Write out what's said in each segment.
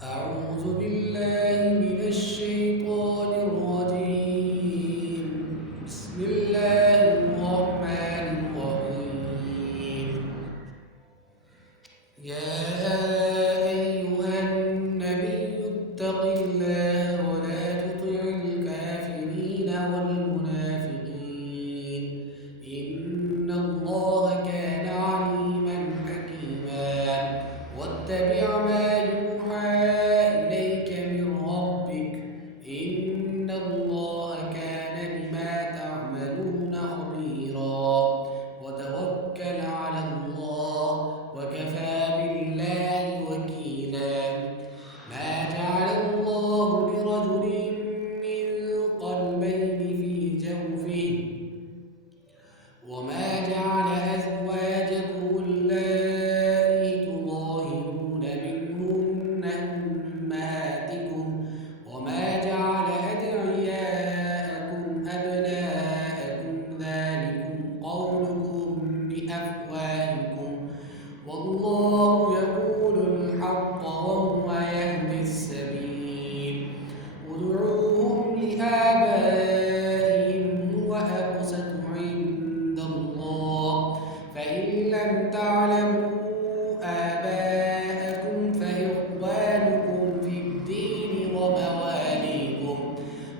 أعوذ بالله من الشيطان الرجيم. بسم الله الرحمن الرحيم. يا أيها النبي اتق الله ولا تطع الكافرين والمنافقين إن الله كان عليما حكيما. واتبع ما يوحى إليك من ربك إن الله كان بما تعملون خبيرا. وتوكل على الله وكفى بالله وكيلا. ما جعل الله لرجل من قلبين في جوفه وما جعل أزواجكم اللائي تظاهرون منهن أمهاتكم وما جعل أدعياءكم أبناءكم ذلكم قولكم بأفواهكم والله يقول الحق وهو يهدي السبيل. ادعوهم لآبائهم هو أقسط عند الله فإن لم تعلموا آباءكم فإخوانكم في الدين ومواليكم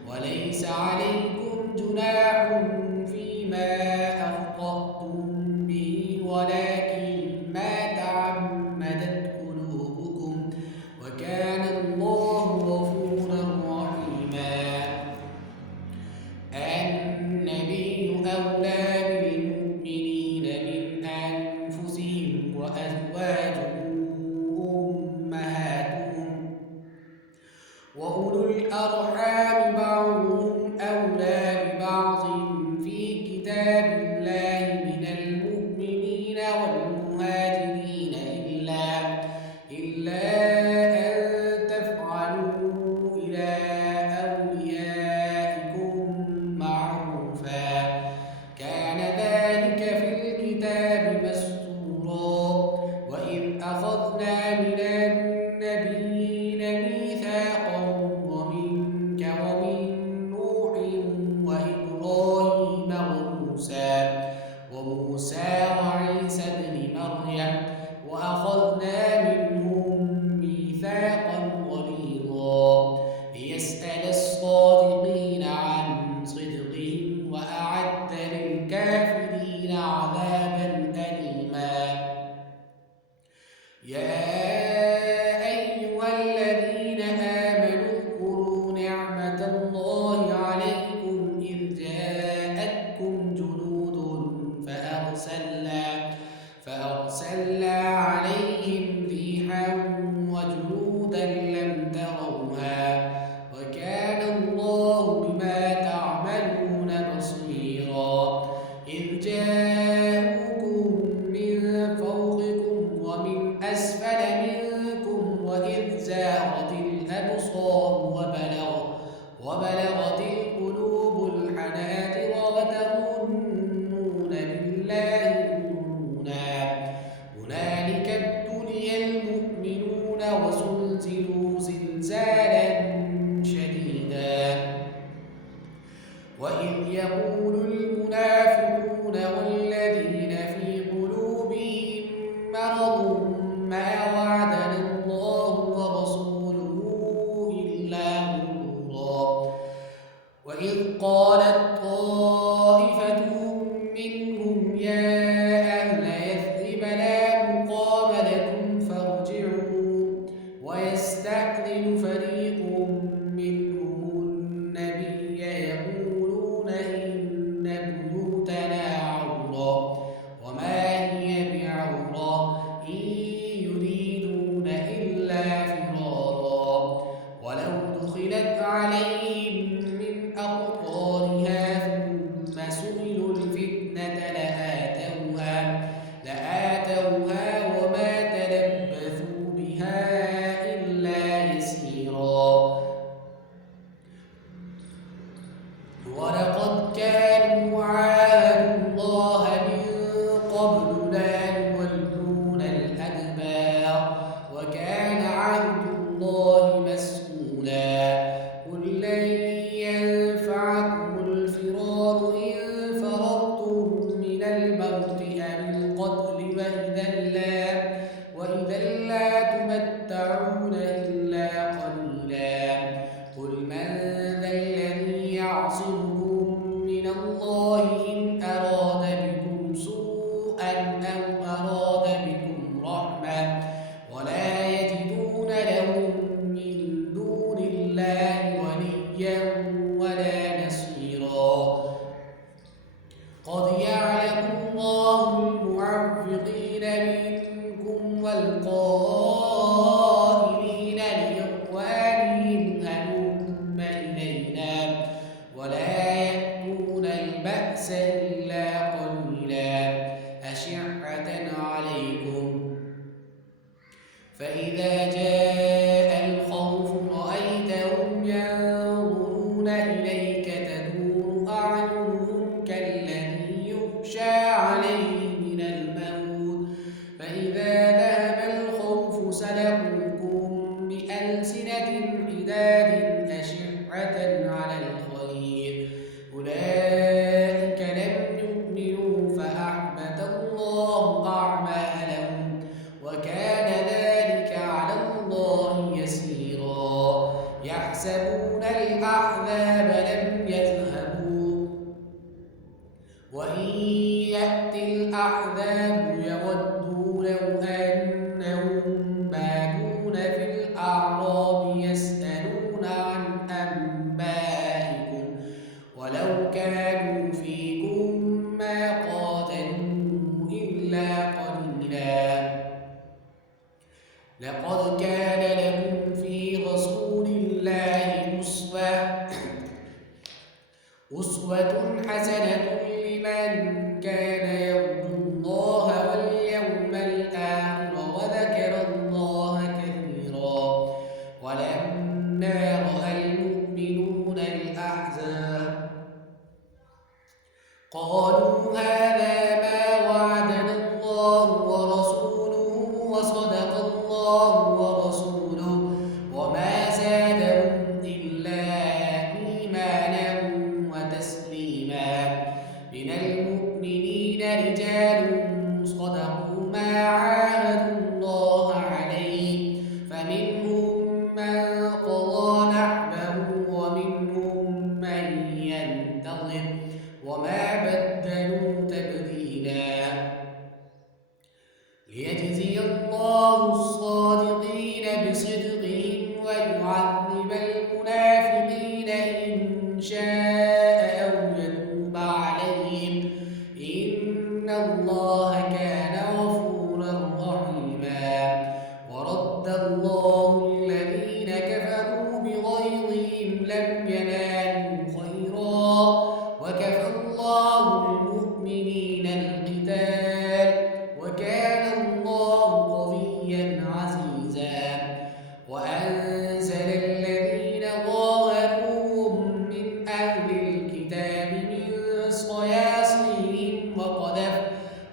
وليس عليكم جناح فيما أخطأتم به ولكن ما تعمدت قلوبكم وكان الله غفورا رحيما. النبي أولى بالمؤمنين من أنفسهم وأزواجه أمهاتهم وأولو الأرحام بعضهم أولى ببعض في كتاب الله من المؤمنين والمهاجرين إلا أن تفعلوا إلى أوليائكم معروفا كان ذلك في الكتاب مسطورا. وإذ أخذنا من النبيين ميثاقهم ومنك ومن نوح وإبراهيم وموسى وعيسى ابن مريم وأخذنا منهم ميثاقا غليظا ليسأل الصادقين عن صدقهم وأعد للكافرين عذابا أليما. يا أيها الذين آمنوا اذكروا نعمة الله عليكم إذ جاءتكم جنود فأرسلنا عليهم ريحا وجنودا لم تروها وكان الله بما تعملون بصيرا. إذ جاءوكم من فوقكم ومن أسفل منكم وإذ زاغت الأبصار وبلغت القلوب الحناجر وتظنون بالله الظنونا. هنالك ابتلي المؤمنون وزلزلوا زلزالا شديدا. وإذ يقول المنافقون والذين في قلوبهم مرض ما وعدنا الله ورسوله إلا غرورا. وإذ قالت طائفة منهم يا أهل يثرب لا مقام لكم فارجعوا ويستأذن فريق منهم النبي يقولون إن بيوتنا عورة وما هي بعورة فإذا جاء الخوف رأيتهم ينظرون إليك تدور أعينهم كالذي يغشى عليه من الموت فإذا ذهب الخوف سلقوكم بألسنة حداد أشعة على الخير أولئك لم يؤمنوا فأحبط الله أعمالهم وكان ذلك على الله يسيرا يحسبون الأحزاب لم يذهبوا وإن يأتي الأحزاب يودوا لو أنهم بادون في الأعراب يسألون عن أنبائكم ولو كانوا فيكم ما قاتلوا إلا قليلا لقد كان لكم في رسول الله أسوة حسنة لمن كان يرجو الله واليوم الآخر وذكر الله كثيرا ولما رأى المؤمنون الأحزاب قالوا هذا ما وعدنا الله ورسوله وصدق الله ورسوله وما زادهم إلا إيمانا وتسليما من المؤمنين رجال صدقوا ما عاهدوا الله عليه فمنهم من قضى نحبه ومنهم من ينتظر وما بدلوا تبديلا ليجزي الله الصادقين بصدقهم ويعذب المنافقين إن شاء أو يتوب عليهم إن الله كان غفورا رحيما ورد الله الذين كفروا بغيظهم لم ينالوا خيرا وكفى الله المؤمنين القتال وكان الله قويا عزيزا وأنزل الذين ظاهروهم من أهل الكتاب من صياصيهم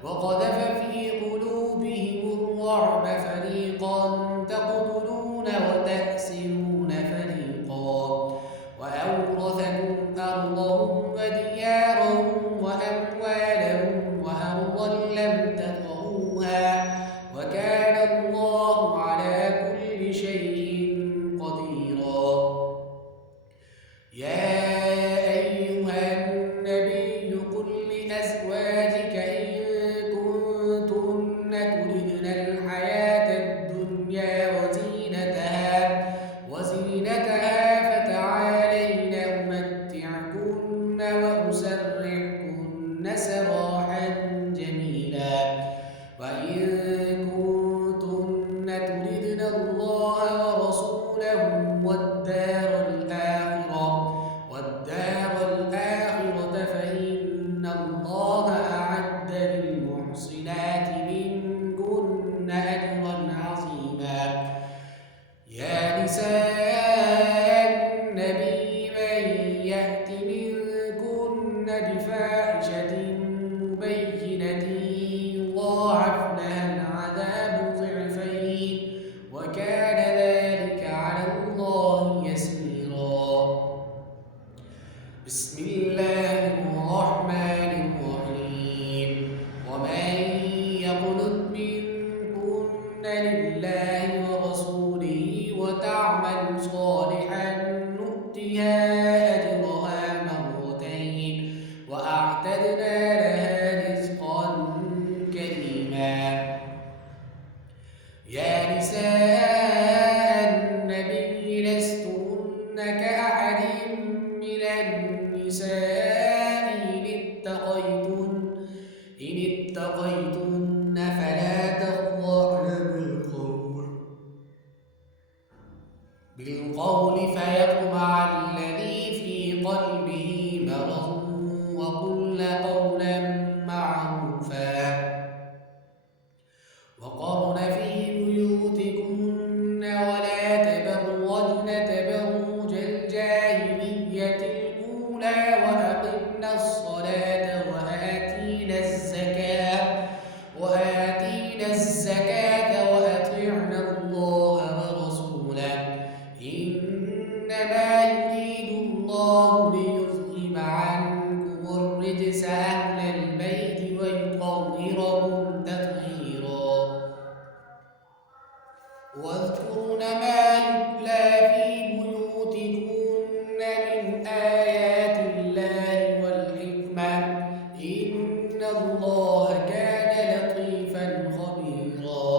وقذف في قلوبهم الرعب فريقا تقتلون وتأسرون فريقا وأورثكم أرضهم وديارهم وأموالهم وأرضا لم تطئوها وكان الله على كل شيء قديرا يا أيها النبي قل لأزواجك إن كنتن تردن الحياة الدنيا وزينتها فتعالين أمتعكن وأسرحكن سراحا جميلا وإن كنتن تردن الله ورسوله والدار الآخرة فإن الله أعد للمحصنات منكن أجرا عظيما يا نساء النبي من يأت منكن بفاحشة مبينة يضاعف لها العذاب ضعفين وكان ذلك على الله يسيرا بسم الله الرحمن الرحيم ومن يقنت منكن لله ورسوله وتعمل صالحا نؤتها أجرها مرتين وأعتدنا لها رزقا كريما يا نساء النبي لستن كأحد من النساء إن اتقيتن فلا تخضعن بالقول فيطمع الذي في قلبه مرض وقلن قولا معروفا وقرن في بيوتكم واذكرن ما يتلى في بيوتكن من آيات الله والحكمة إن الله كان لطيفا خبيرا.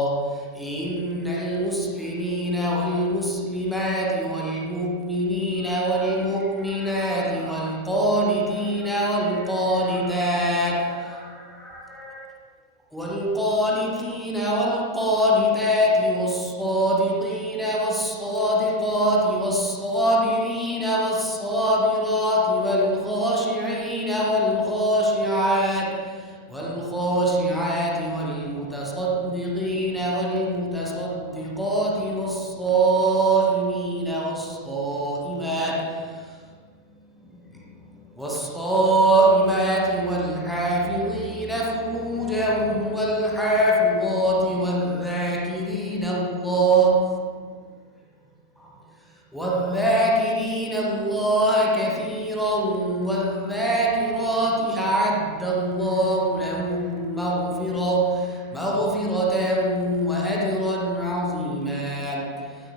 إن المسلمين والمسلمات والمؤمنين والمؤمنات والقانتين والقانتات والصادقين والصادقات والصابرين والصابرات والخاشعين والخاشعات والمتصدقين والمتصدقات والصائمين والصائمات والحافظين فروجهم والحافظات والذاكرين الله كثيرا والذاكرات أعد الله لهم مغفرة وأجرا عظيما.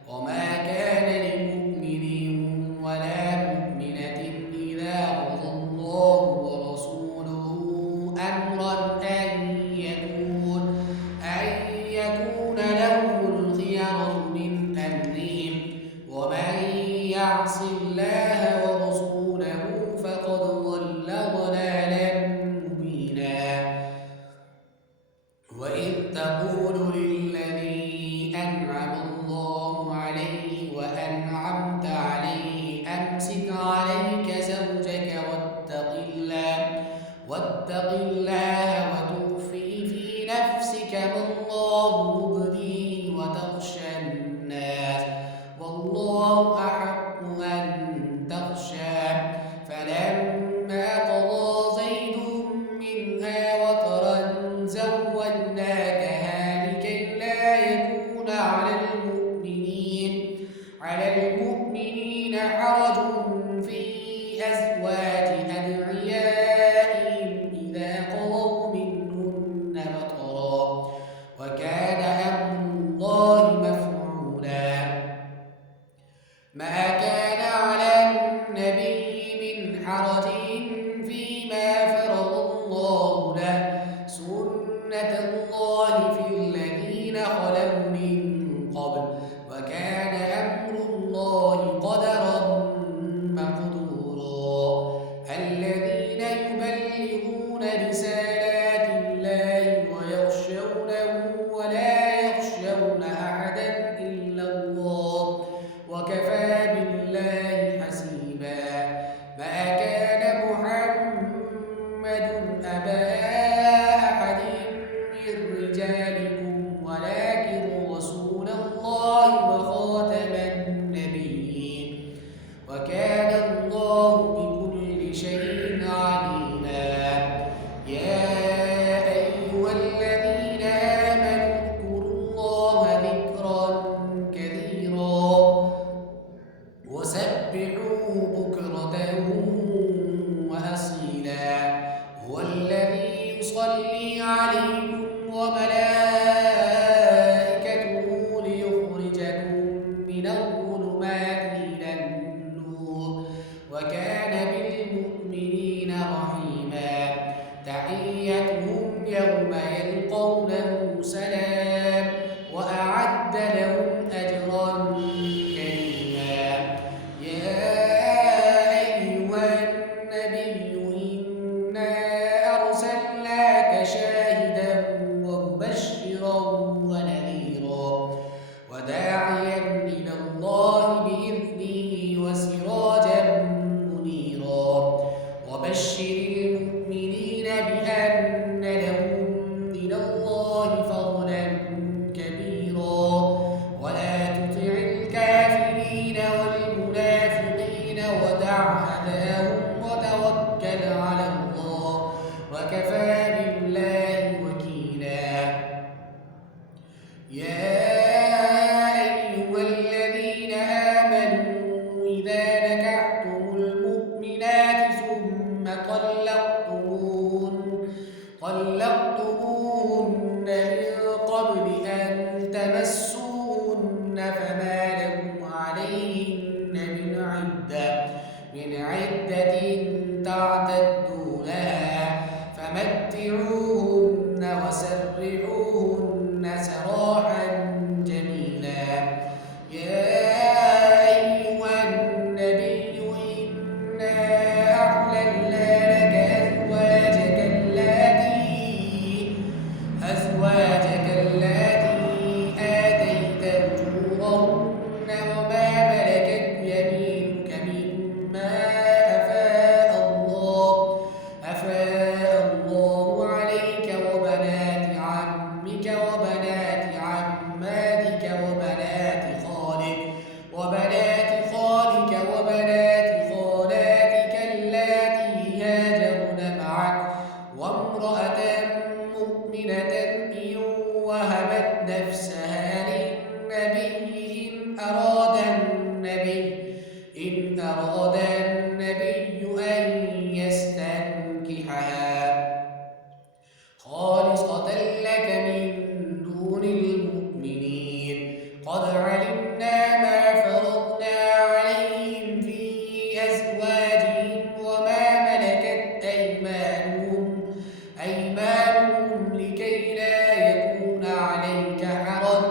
وما كان لمؤمن ولا مؤمنة إذا قضى الله ورسوله أمرا أن يكون لهم الخيرة من أمرهم ومن يعص الله ورسوله فقد ضل ضلالا مبينا. وإذ تقول للذي أنعم الله عليه وأنعمت عليه أمسك عليك زوجك واتق الله وتخفي في نفسك ما الله مبديه وتخشى الناس والله أحق أن تخشاه. فلما قضى زيد منها وطرا زوجناكها لكي لا يكون على المؤمنين حرج في أزواج أدعيائهم إذا قضوا منهن وطرا وكان أمر الله مفعولا. ما كان على النبي من حرج فيما فرض الله له سنة الله في الذين خلوا من قبل وكان أمر الله قدرا مقدورا. الذين يبلغون رسالات الله ويخشونه ولا يخشون أحدا إلا الله وكفى بالله حسيبا. ما كان محمد أبا أحد من رجالكم ولكن رسول الله وخاتم النبيين وكان الله بكل شيء عليما. يا أيها الذين آمنوا اذكروا الله ذكرا كثيرا وسبحوه بكرة وأصيلا. هو الذي يصلي عليكم وملائكته ليخرجكم من الظلمات إلى النور وكان بالمؤمنين رحيما. تحيتهم يوم يلقونه سلام وأعد لهم أجرا كريما. يا أيها النبي إنا أرسلناك شاهدا ومبشرا ونذيرا وداعيا إلى الله بإذنه وسراجا منيرا. وبشر المؤمنين بأن لهم من الله فضلا كبيرا ولا تطع الكافرين والمنافقين ودع أذاهم وتوكل على الله وكفى بالله وكيلا. يا أيها الذين آمنوا إذا نكحتم المؤمنات ثم طلقتموهن من قبل أن تمسوهن عليك حرج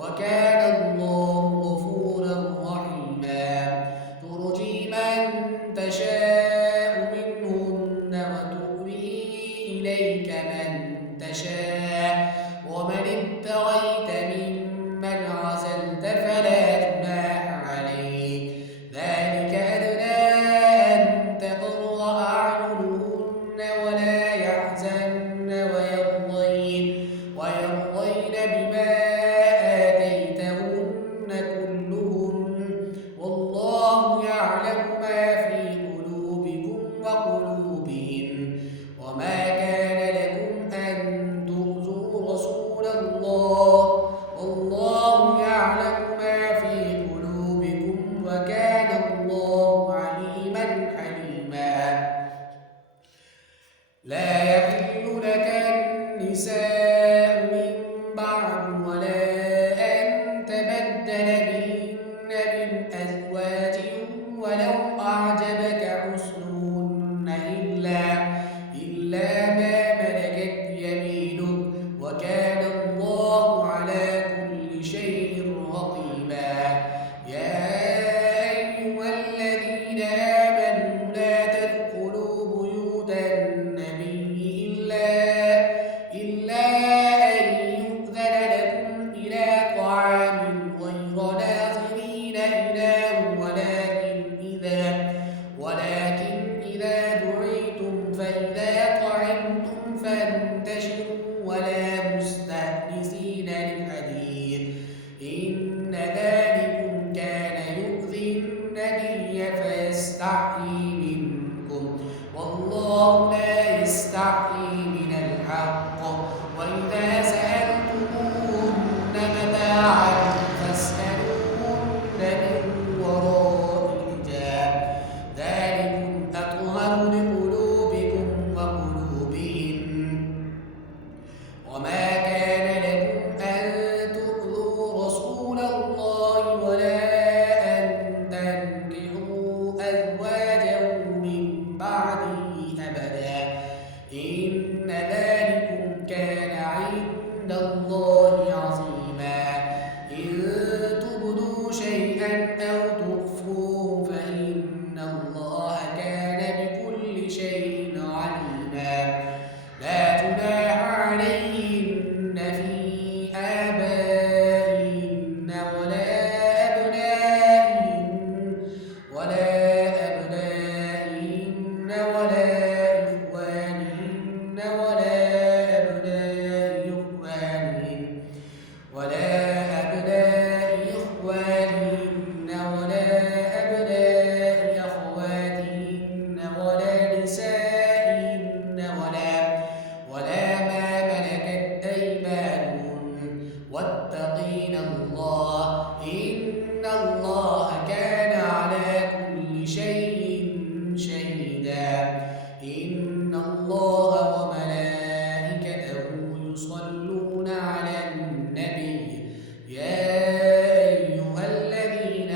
وكان الله غفورا رحيما ترجي من تشاء منهن وتؤوي إليك من تشاء ومن ابتغيت ممن عزلت فلا جناح عليك ذلك أدنى أن تقر أعينهن ولا يحزن ويرضين بما آتيتهن كلهن والله يعلم ما في قلوبكم وقلوبهن وما كان لكم أن تؤذوا رسول الله والله يعلم ما في قلوبكم وكان الله عليما حليما لا يحل لك النساء من بعد ولا أن تبدل بهن من أزواج ولو أعجبك حسنهن إلا ما ملكت يمينك وكان الله على كل شيء رقيبا يا أيها الذين آمنوا لا تدخلوا بيوت النبي إلا أن يؤذن لكم إلى طعام غير ناظرين إناه ولكن إذا دعيتم فإذا طعمتم فانتشروا ولا مستأنسين لحديث إن ذلكم كان يؤذي النبي فيستحيي منكم والله لا يستحيي من الحق وإذا سألتموهن متاعا فاسألوهن من وراء حجاب ذلكم أطهر لقلوبكم وقلوبهن وما كان لكم أن تؤذوا رسول الله ولا أن تنكحوا أزواجه من بعده أبدا إن ذلكم كان عند الله عظيما إن تبدوا شيئا أو تخفوه فإن الله كان بكل شيء عليما لا جناح عليهن في آبائهن ولا أبنائهن ولا أبناء إخوانهن ولا أبناء أخواتهن ولا نسائهن ولا ما ملكت أيمانهن واتقين الله إن الله كان على كل شيء شهيدا إن الله وملائكته يصلون على النبي يا أيها الذين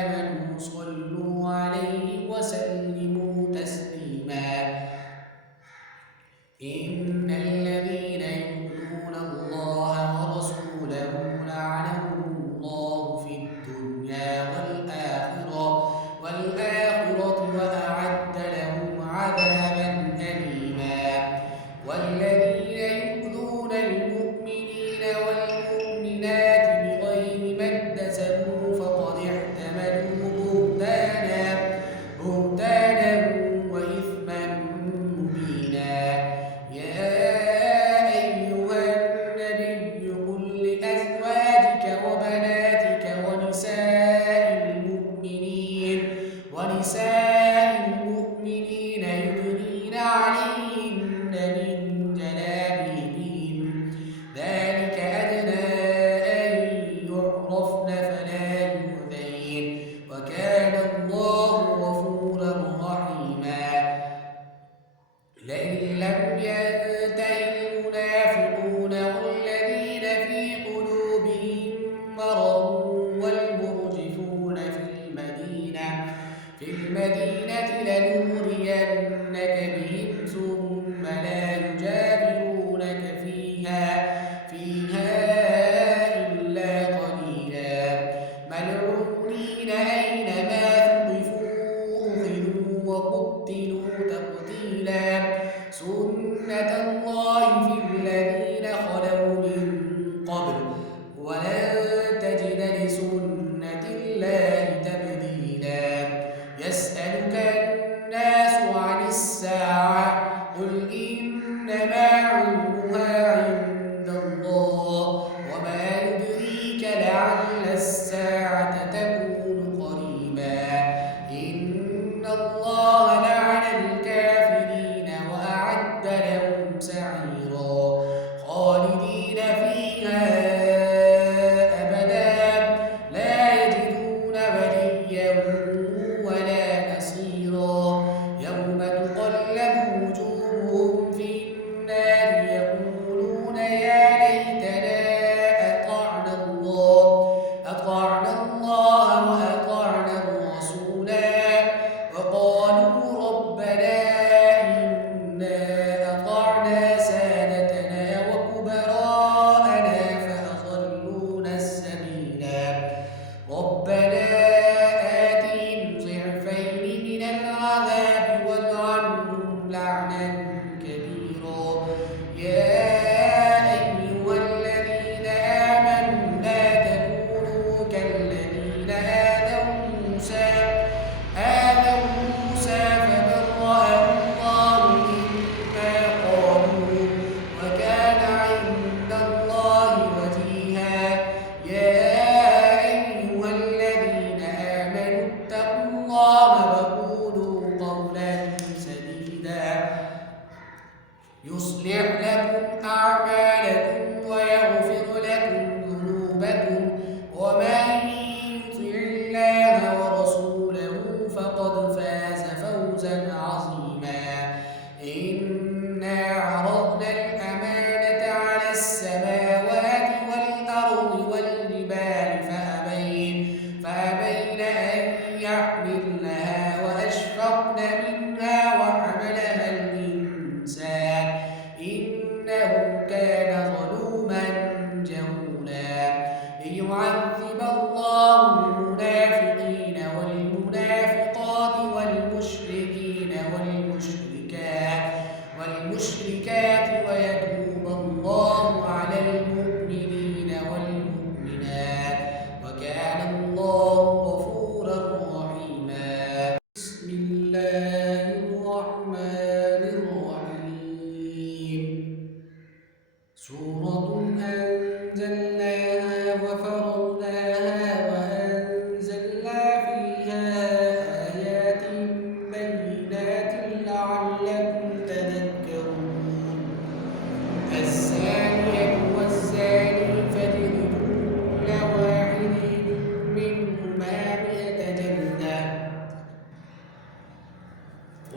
آمنوا صلوا عليه وسلموا تسليما إن الذين يؤذون الله ورسوله لعنهم الله لعل الساعة تكون قريبا إن الله لعن الكافرين وأعد لهم سعيرا خالدين فيها أبدا لا يجدون وليا ولا نصيرا يوم تقلب وجوههم في النار يقولون يا ليتنا أطعنا الله وأطعنا الرسولا وقالوا ربنا إنا أطعنا سادتنا وكبراءنا فأضلونا السبيلا ربنا آتهم ضعفين من العذاب والعنهم لعنا كبيرا يا أيها الذين آمنوا لا تكونوا كالذين آذوا موسى فبرأه الله مما قالوا وكان عند الله وجيها يا أيها الذين آمنوا اتقوا الله وقولوا قولا سديدا يصلح لكم أعمالكم ويغفر لكم ذنوبكم ومن يطع الله ورسوله فقد فاز فوزا عظيما إنا عرضنا الأمانة على السماوات والأرض والجبال فأبين أن يحملنها وأشفقن منها وحملها الإنسان إنه كان ظلوما جهولا ليعذب الله المنافقين والمنافقات والمشركين والمشركات ويتوب الله على المؤمنين والمؤمنات وكان الله غفورا رحيما بسم الله الرحمن الرحيم سورة أنزلناها وفرضناها وأنزلنا فيها آيات بينات لعلكم تذكرون الزانية والزاني فاجلدوا كل واحد منهما 100 جلدة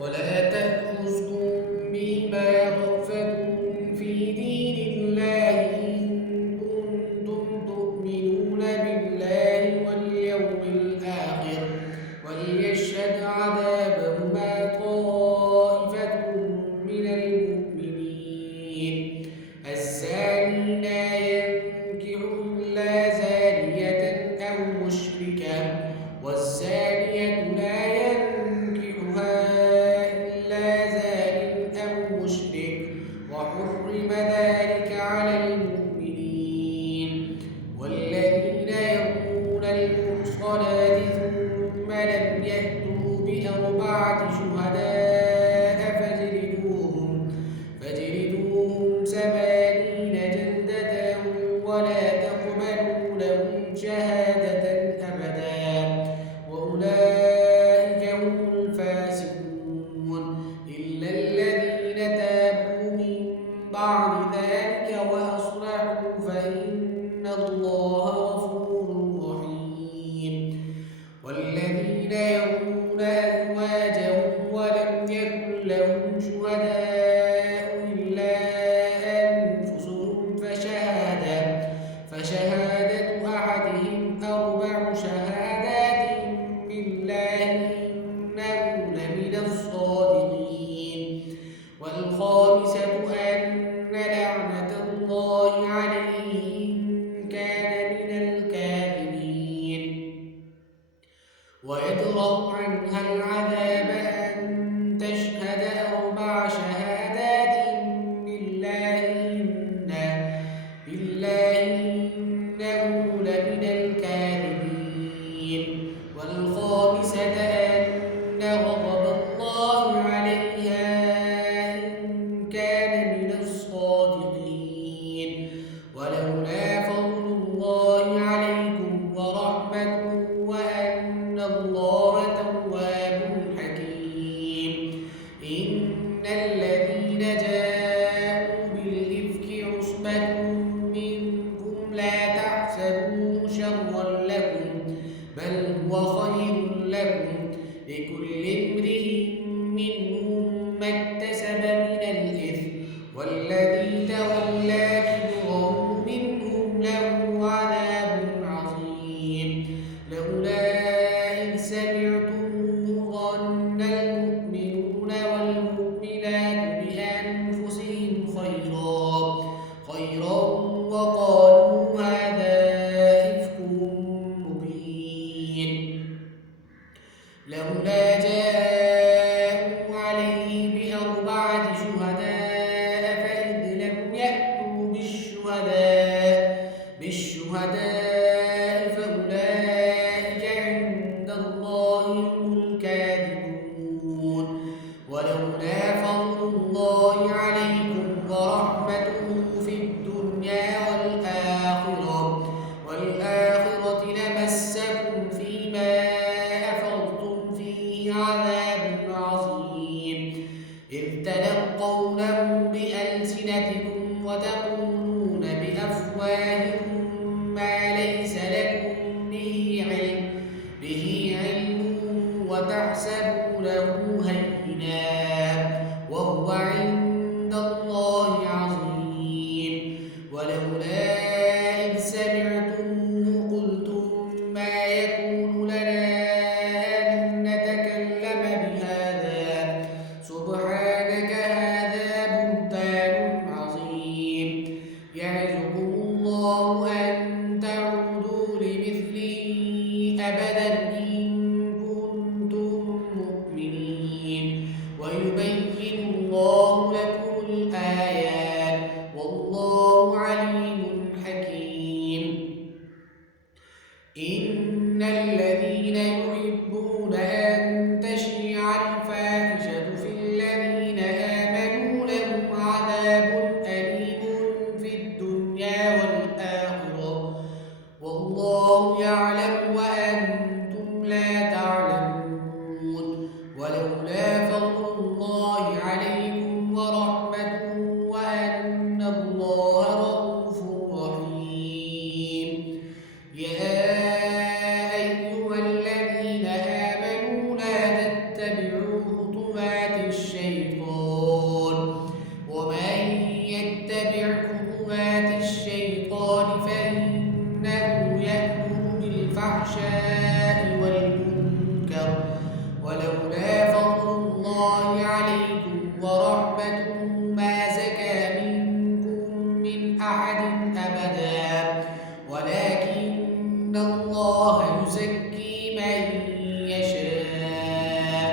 ولا تأخذكم بهما رأفة في دين الله إن كنتم تؤمنون بالله واليوم الآخر وليشهد عذابهما طائفة من المؤمنين الزاني لا ينكح إلا زانية أو مشركة والزانية لا ينكحها إلا زان أو مشرك وحرم ذلك على المؤمنين والذين يرمون المحصنات ثم لم يأتوا بأربعة شهداء فاجلدوهم 80 جلدة ولا تقبلوا لهم شهادة أبدا وأولئك هم الفاسقون إلا الذين تابوا من بعد ذلك وأصلحوا فإن الله غفور رحيم والذين يرمون أزواجهم ولم يكن لهم شهداء إلا أنفسهم فشهادة أحدهم 4 شهادات بالله إنه لمن الصادقين والخامسة أن لعنة الله عليه إن كان من الكاذبين ويدرأ عنها العذاب أن تشهد 4 شهادات بالله إنه لمن الكاذبين والخامسة أن غضب الله عليها إن كان من الصادقين ولولا فضل الله عليكم ورحمة وأن الله تواب حكيم. إن الذين جاءوا بالإفك عصبة منكم لا تحسبوه شرا لكم بل هو خير لكم لكل امرئ منهم ما اكتسب من الإثم والذي تولى كبره منهم له عذاب عظيم. لولا إذ سمعتموه ظن المؤمنون والمؤمنات بأنفسهم خيرا وقالوا هذا إفك مبين. لولا جاءوا عليه بأربعة شهداء فإذ لم يأتوا بالشهداء فأولئك عند الله هم الكاذبون. ولولا فضل الله عليكم ورحمته في الدنيا والآخرة لمسكم فيما أفضتم فيه عذاب عظيم. إذ تلقونه بألسنتكم وتقولون بأفواهكم ما ليس لكم به علم وتحسبونه هينا وهو عند الله عظيم. ولولا إذ سمعتموه قلتم ما يكون لنا أن نتكلم بهذا سبحانك هذا بهتان عظيم. يعظكم الله أن تعودوا لمثله أبدا إن كنتم مؤمنين ويبين الله لكم الآيات والله عليم حكيم. إن الذين يحبون أن تشيع الفاحشة في الذين آمنوا لهم عذاب أليم في الدنيا والآخرة والله يعلم وأنتم لا تعلمون. ولولا فضل الله عليكم ورحمته وأن الله رءوف رحيم. يا أيها الذين آمنوا لا تتبعوا خطوات الشيطان ومن يتبع خطوات الشيطان فإنه يأمر بالفحشاء والمنكر. ولولا فضل الله عليكم ورحمته ما زكى منكم من أحد أبدا ولكن الله يزكي من يشاء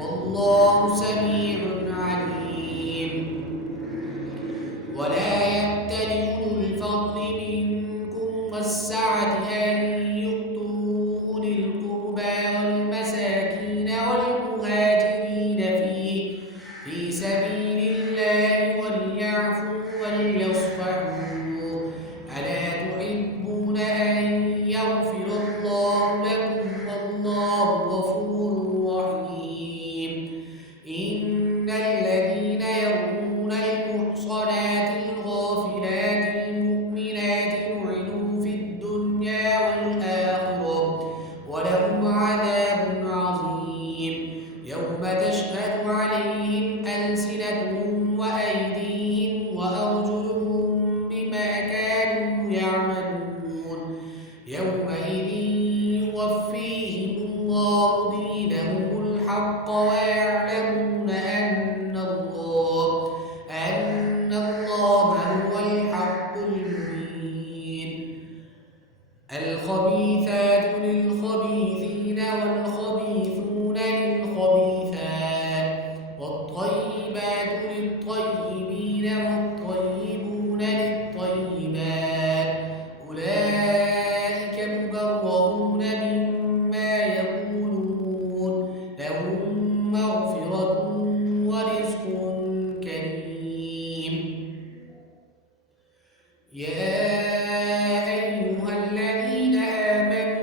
والله سميع عليم. ولا يأتل أولو الفضل منكم والسعة أن يؤتوا أولي القربى والمساكين والمهاجرين في سبيل الله وليعفوا وليصفحوا. ألا تحبون أن يغفر الله لكم والله غفور رحيم. إن الذين يرمون المحصنات الغافلات المؤمنات لعنوا في الدنيا والآخرة ولهم عذاب عظيم. يوم تشهد عليهم ألسنتهم وأيديهم وأرجلهم بما كانوا يعملون. يومئذ يوفيهم الله دينهم الحق ويعلمون أن الله هو الحق المبين. الخبيثات للخبيثين والخبيثون للخبيثات والطيبات للطيبين والطيبون للطيبات أولئك مبرؤون مما يقولون لهم مغفرة ورزق كريم. يا أيها الذين آمنوا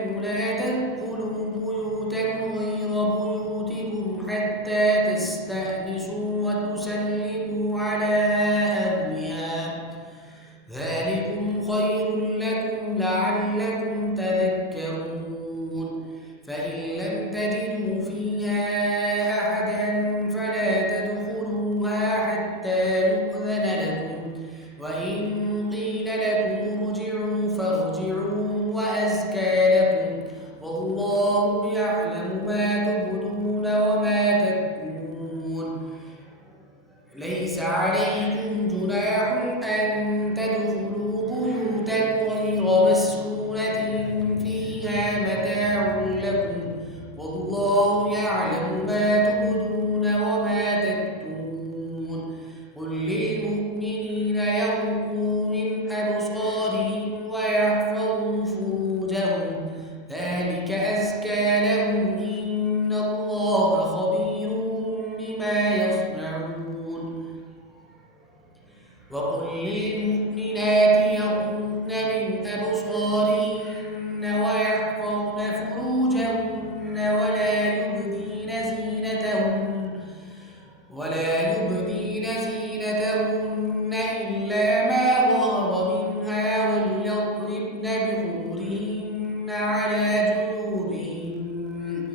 يضربن على جيوبهن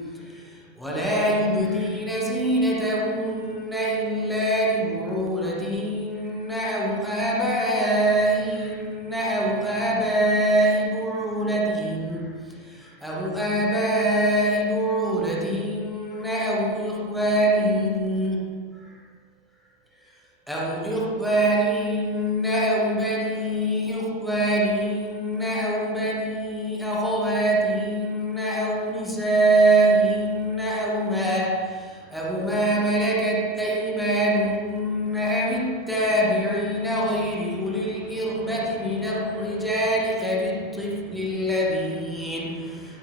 ولا يبدين زينتهن إلا لبعولتهن أو آباء بعولتهن أو إخوانهن أو بني إخوانهن أو بني أخواتهن أو نسائهن أو ما ملكت أيمانهن أو التابعين غير أولي الإربة من الرجال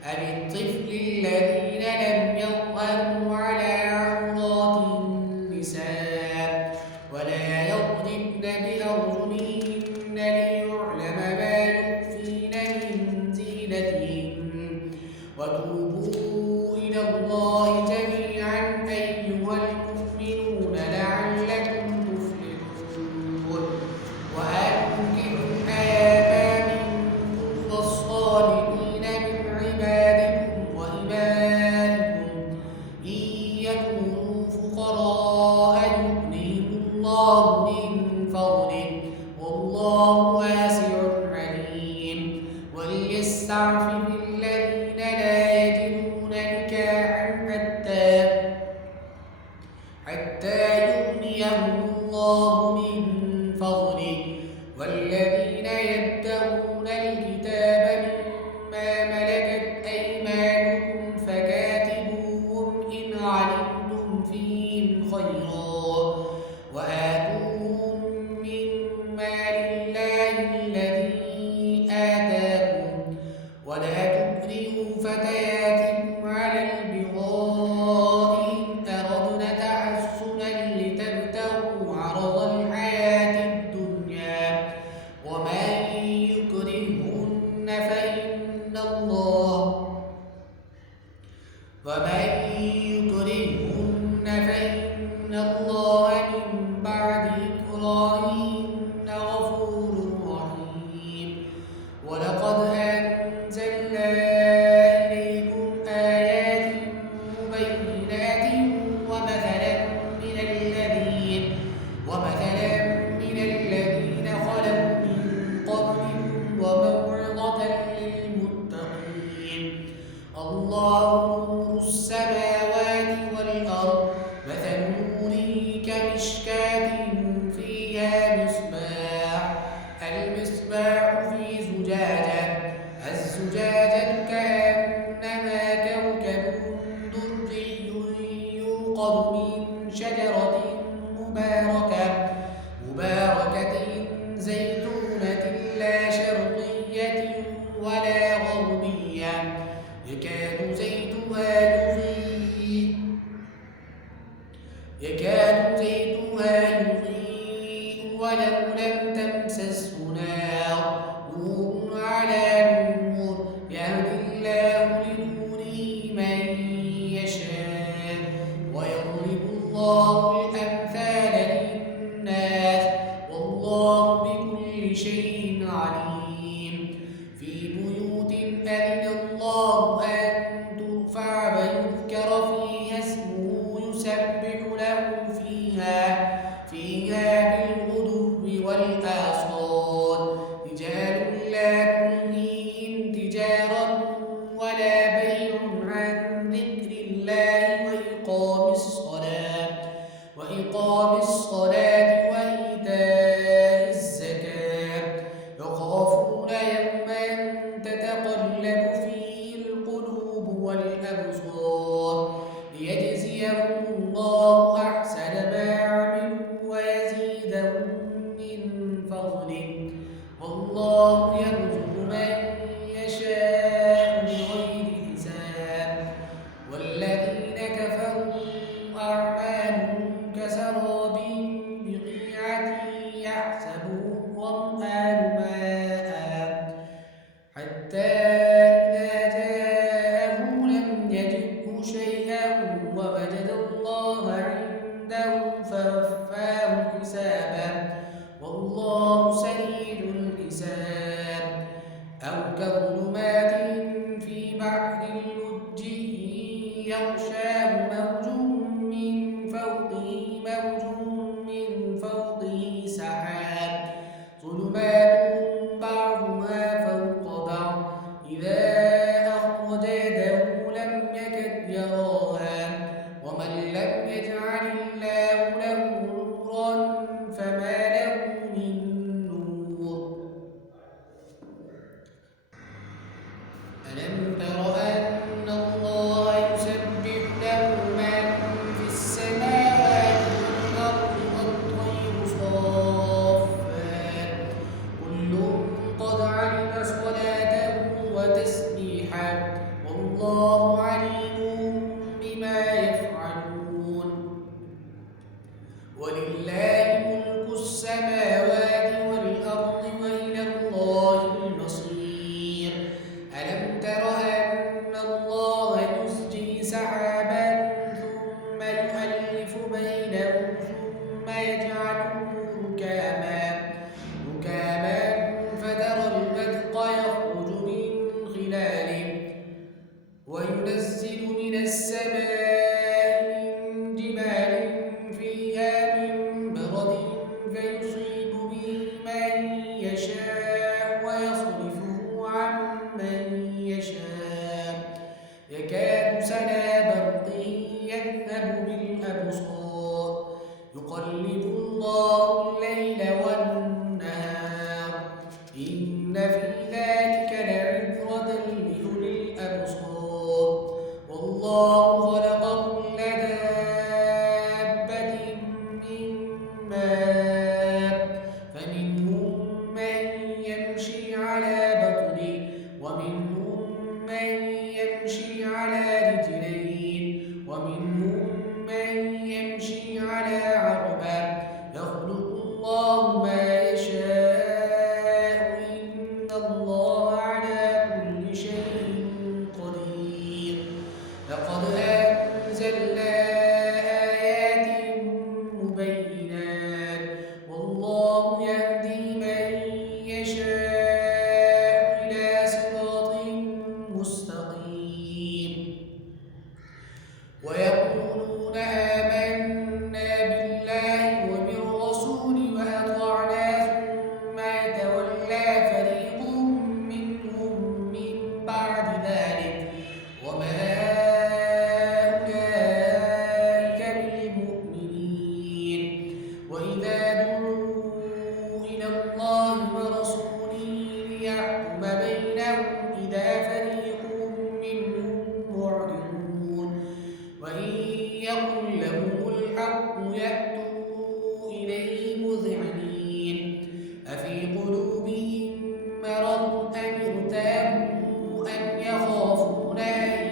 أو الطفل الذين لم يظهروا على عورات النساء ولا يضربن بأرجلهن ليعلم ما يخفين من زينتهن وتوبوا إلى الله جميعا أيها المؤمنون لعلكم تفلحون وأنكحوا الأيام منكم والصالحين من عبادكم وإمائكم إن يكونوا فقراء يغنيهم الله من فضله والله واسع عليم وليستعفف الذين لا يجدون نكاحا حتى يغنيهم الله من فضله والذين يبتغون الكتاب مما ملكت أيمانكم فكاتبوهم إن علمتم فيهم خيرا وآتوهم من مال الله الذي آتاكم ولا تكرهوا فتياتكم على البغاء إن أردنا تحسنا لتبتغوا عرض الحياة الدنيا ومن يكرهن فإن الله من بعد إكراههن غفور رحيم ولقد أنزلنا إليكم آيات مبينات ومثلا من الذين خلوا من قبلكم وموعظة للمتقين الله نور السماوات والأرض مثل نوره كمشكاة فيها المصباح في زجاجة الزجاجة كأنها كوكب دري يوقد من شجرة مباركة زيتونة لا شرقية ولا غربية يكاد زيتها يضيء ولو لم تمسسه نور على نور يهدي الله لنوره من يشاء ويضرب الله الأمثال للناس والله بكل شيء عليم في بيوت أذن الله أن ترفع ويذكر فيها اسمه يسبح له فيها بالغدو والآصال رجال لا تلهيهم تجارة ولا بيع عن ذكر الله وإقام الصلاة وإيتاء الزكاة يخافون يوما تتقلب فيه القلوب والأبصار ليجزيهم الله أحسن ما عملوا ويزيدهم من فضله والله يرزق من يشاء بغير حساب والذين كفروا أعمالهم كسراب بقيعة يحسبه الظمآن ماء حتى إذا جاءه لم يجده شيئا ووجد الله ألم تر أن الله يسبح له من في السماوات والأرض والطير صافات كل قد علم صلاته وتسبيحه والله عليم بما يفعلون ولله ملك السماوات والأرض وإلى الله المصير ألم تر أن الله يزجي سحابا ثم يؤلف بينه ثم يجعله ركاما فترى البدق يخرج من خلاله وينزل من السماء من جبال فيها من برد فيصيب به من يشاء ويصرفه عن من يشاء يكاد سنا برقه يذهب بالأبصار يقلب الله الليل والنهار إن في ذلك لعبرة لأولي الأبصار والله خلق كل دابة من ماء فمنهم من يمشي على بطنه ومنهم من يمشي على رجلين ومنهم من يمشي على عربة يخلق الله ما يشاء إن الله على كل شيء قدير لقد أنزلنا آيات مبينات والله يهدي من يشاء إلى صراط مستقيم ويقولون آمنا بالله وبالرسول وأطعنا ثم يتولى فريق منهم من بعد ذلك وما أولئك بالمؤمنين وإذا دعوا إلى الله ورسوله ليحكم بينهم إذا فريق منهم معرضون وإن يكن لهم الحق يأتوا إليه مذعنين أفي قلوبهم مرض أم ارتابوا أم يخافون أن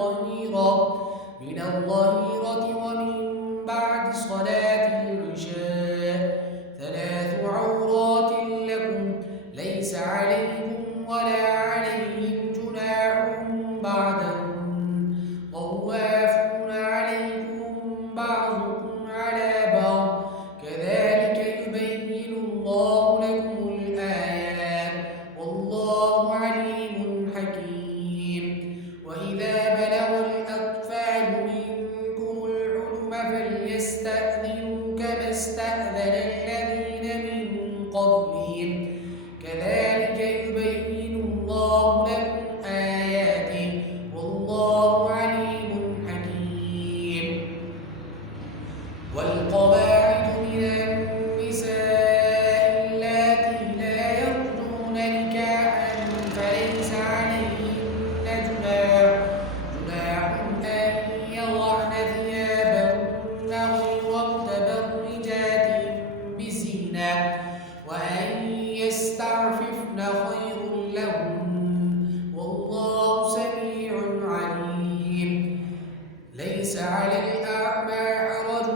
الظهيرة ومن بعد صلاة العشاء 3 عورات لكم ليس عليكم ولا عليهم جناح بعدهم طوافون عليكم بعضكم على بعض كذلك يبين الله لكم الآيات والله عليم حكيم. وإذا بلغ الأطفال منكم الحلم فليستأذنوا كما استأذن الذين من قبلهم كذلك يبين الله لكم آياته والله عليم حكيم. والقواعد من النساء اللاتي لا يرجون نكاحا فليس عليهن جناح أن يضعن ثيابهن غير متبرجات بزينة وأن يستعففن خير لهن والله سميع عليم. ليس على الأعمى حرج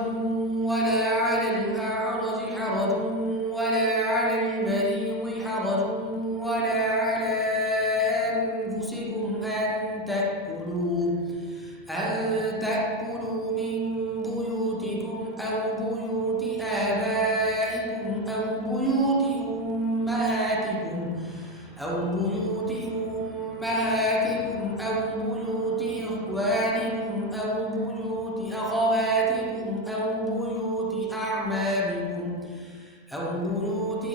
ولا على الأعرج حرج ولا على المريض حرج ولا على أنفسكم أن تأكلوا من بيوتكم أو بيوت آبائكم أو بيوت أمهاتكم أو بيوت إخوانكم أو بيوت أخواتكم أو بيوت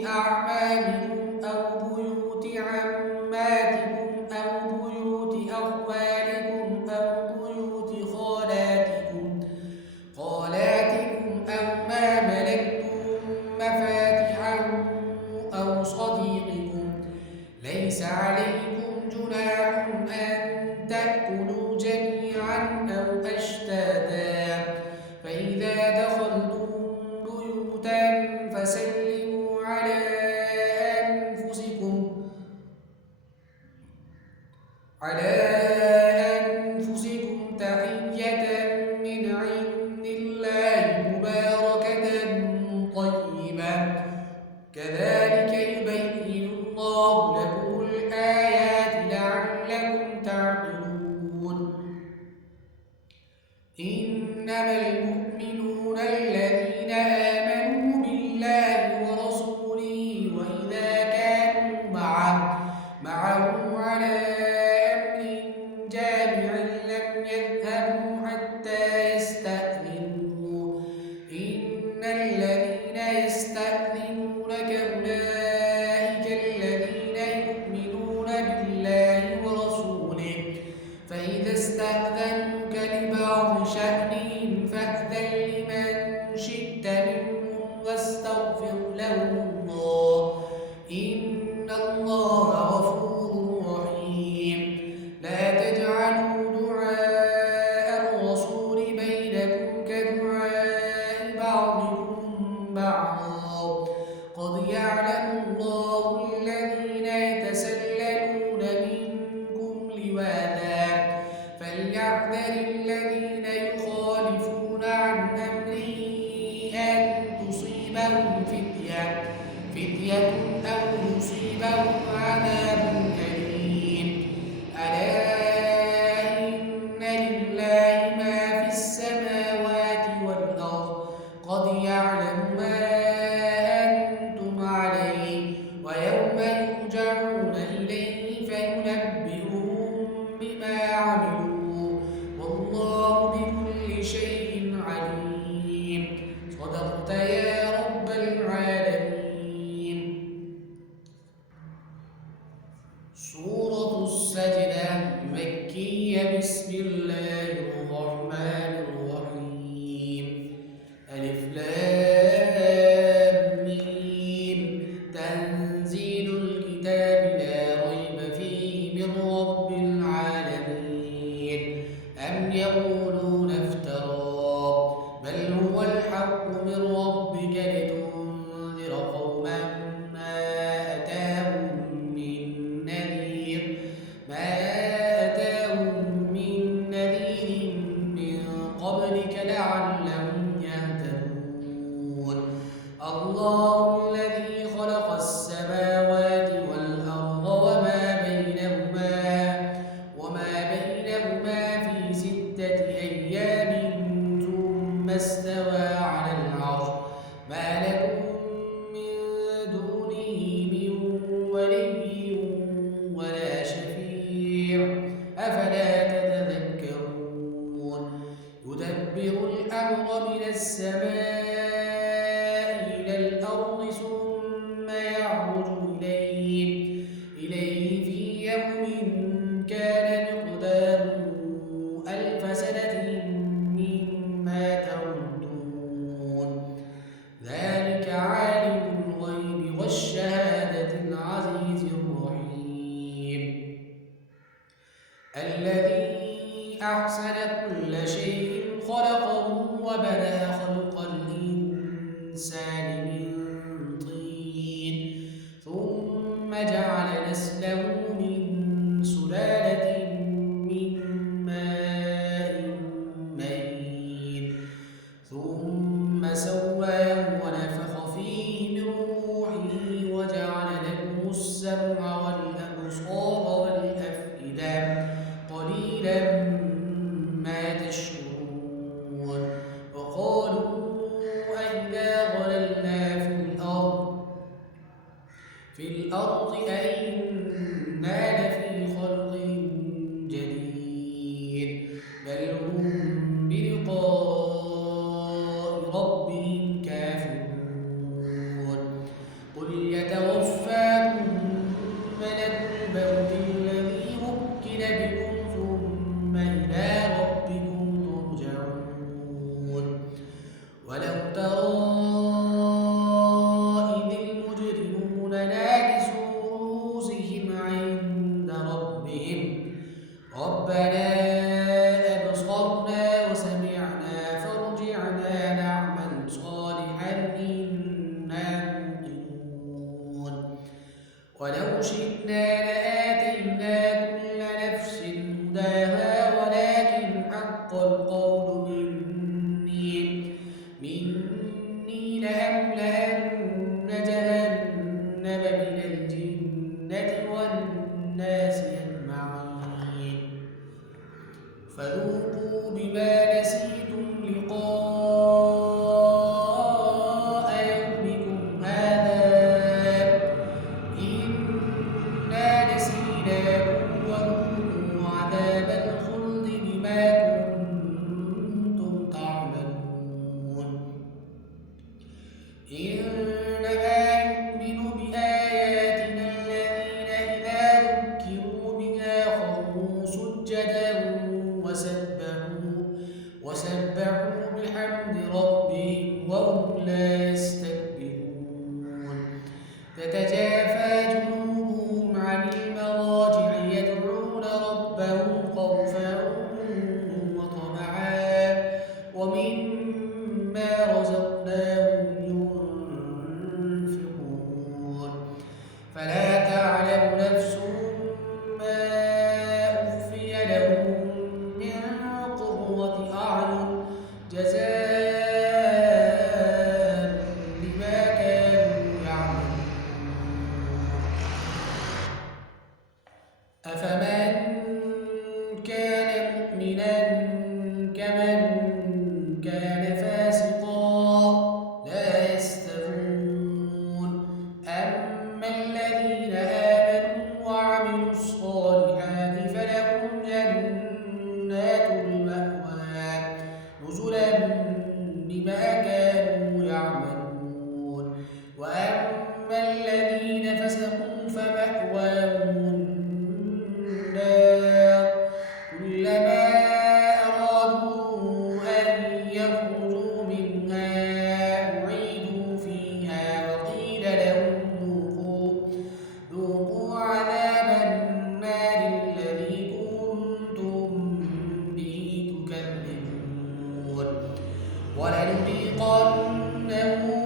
أعمامكم أو بيوت عماتكم أو بيوت أخوالكم أو بيوت خالاتكم أو ما ملكتم مفاتحه أو صديقكم. ليس عليكم جناح أن تأكلوا جميعا أو أشتاتا فإذا دخلتم بيوتا فسلموا على أنفسكم تحية من عند الله مباركة طيبة كذلك يبين الله لكم الآيات لعلكم تعقلون. إنما المؤمنون الذين آمنوا بالله ورسوله وإذا كانوا معه على أمر جامع لم يذهبوا حتى يستأذنوه إن الذين يستأذنونك أولئك الذين يؤمنون بالله ورسوله فإذا استأذنوك لبعض شأنهم فأذن لمن شئت منهم واستغفر لهم الله إن الله غفور رحيم. لا تجعلوا دعاء الرسول بينكم كدعاء بعضكم بعضا قد يعلم الله الذين يتسللون منكم لواذا فليحذر الذين يخالفون عن أمره أن تصيبهم فتية أو يصيبهم عذاب أليم. ألا إن لله ما في السماوات والأرض قد يعلم ما أنتم عليه ويوم يرجعون إليه فينبئهم بما عملوا والله بكل شيء عليم. صدقت يا رب العالمين. سورة السجدة مكية. بسم الله الرحمن الرحيم. ألف لام ميم. تنزيل الكتاب لا ريب فيه من رب العالمين. أم يقولون افتراه بل هو الحق من ربك لتنذر قوما ما أتاهم من نذير السماء إلى الأرض ثم يعرج إليه في يوم كان مقداره 1000 سنة مما تعدون ذلك عالم الغيب والشهادة العزيز الرحيم الذي أحسن كل شيء خلقه وبدأ خلق الإنسان من طين ثم جعل نسله من سلالة من ماء مهين ثم سواه ونفخ فيه من روحه وجعل لكم السمع والأبصار والأفئدة قليلا ما تشكرون وقالوا أئذا ضللنا في الأرض أئنا لفي خلق جديد بل هم بلقاء ربهم كافرون قل يتوفاكم ملك الموت الذي وكل بكم ثم إلى ربكم ترجعون ولو ترى إذ المجرمون ناكسوا رؤوسهم عند ربهم ربنا أبصرنا وسمعنا فارجعنا نعمل صالحا إنا موقنون ولو شئنا لآتينا كل نفس هداها ولكن حق القول مني لأملأن جهنم من الجنة والناس أجمعين فذوقوا بما نسيتم لقاء يومكم هذا إنا نسيناكم وذوقوا عذاب الخلد بما كنتم تعملون إنما يؤمن بآياتنا الذين إذا ذكروا بها خروا سجدا وسبحوا بحمد ربهم وهم لا يستكبرون تتجافى جنوبهم عن المضاجع يدعون ربهم خوفا وطمعا ومما رزقناهم ينفقون فلا تعلم نفس ما أخفي لهم من قرة أعين جزاء بما كانوا يعملون أفمن كان مؤمنا كمن كان فاسقا لا يستوون أما الذين آمنوا وعملوا الصالحات فلهم جنات المأوى نزلا بما كانوا يعملون وأما الذين فسقوا فمأواهم النار كلما أرادوا أن يخرجوا منها أعيدوا فيها وقيل لهم ذوقوا عذاب النار الذي كنتم به تكذبون ولنذيقنهم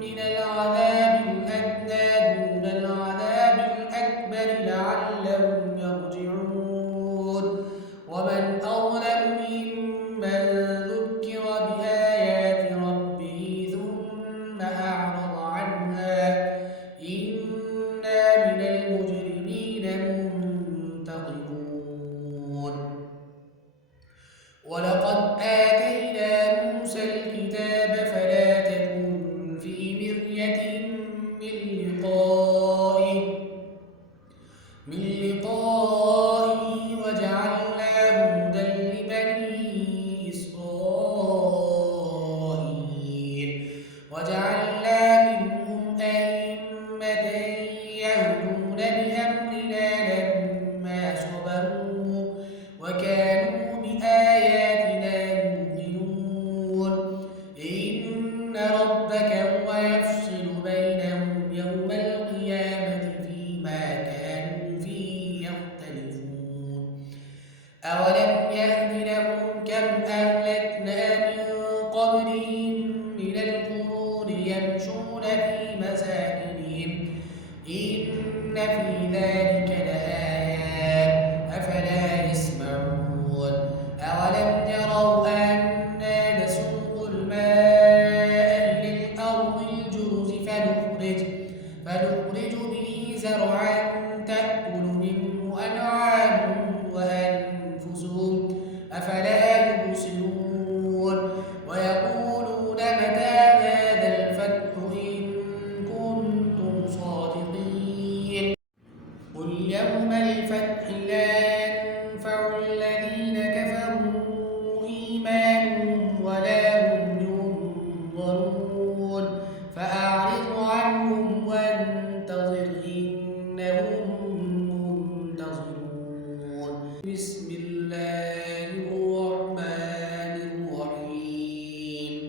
من العذاب الأدنى دون العذاب الأكبر لعلهم يرجعون ومن أظلم ممن ذكر بآيات ربه ثم أعرض عنها إنا من المجرمين منتقمون ولقد آتينا موسى الكتاب فلا تكن في مرية من لقائه وجعلناه هدى لبني إسرائيل يهد لهم كم أهلكنا من قبلهم من القرون يمشون في مساكنهم إن في ذلك لآيات أفلا يسمعون أولم يروا أنا نسوق الماء إلى الأرض الجرز فنخرج به زرعا تأكل منه أنعامهم وأنفسهم أفلا يبصرون ويقولون متى هذا الفتح إن كنتم صادقين قل يوم الفتح لا ينفع الذين كفروا إيمانهم ولا هم ينظرون فأعرض عنهم وانتظر إنهم منتظرون بسم الله الرحمن الرحيم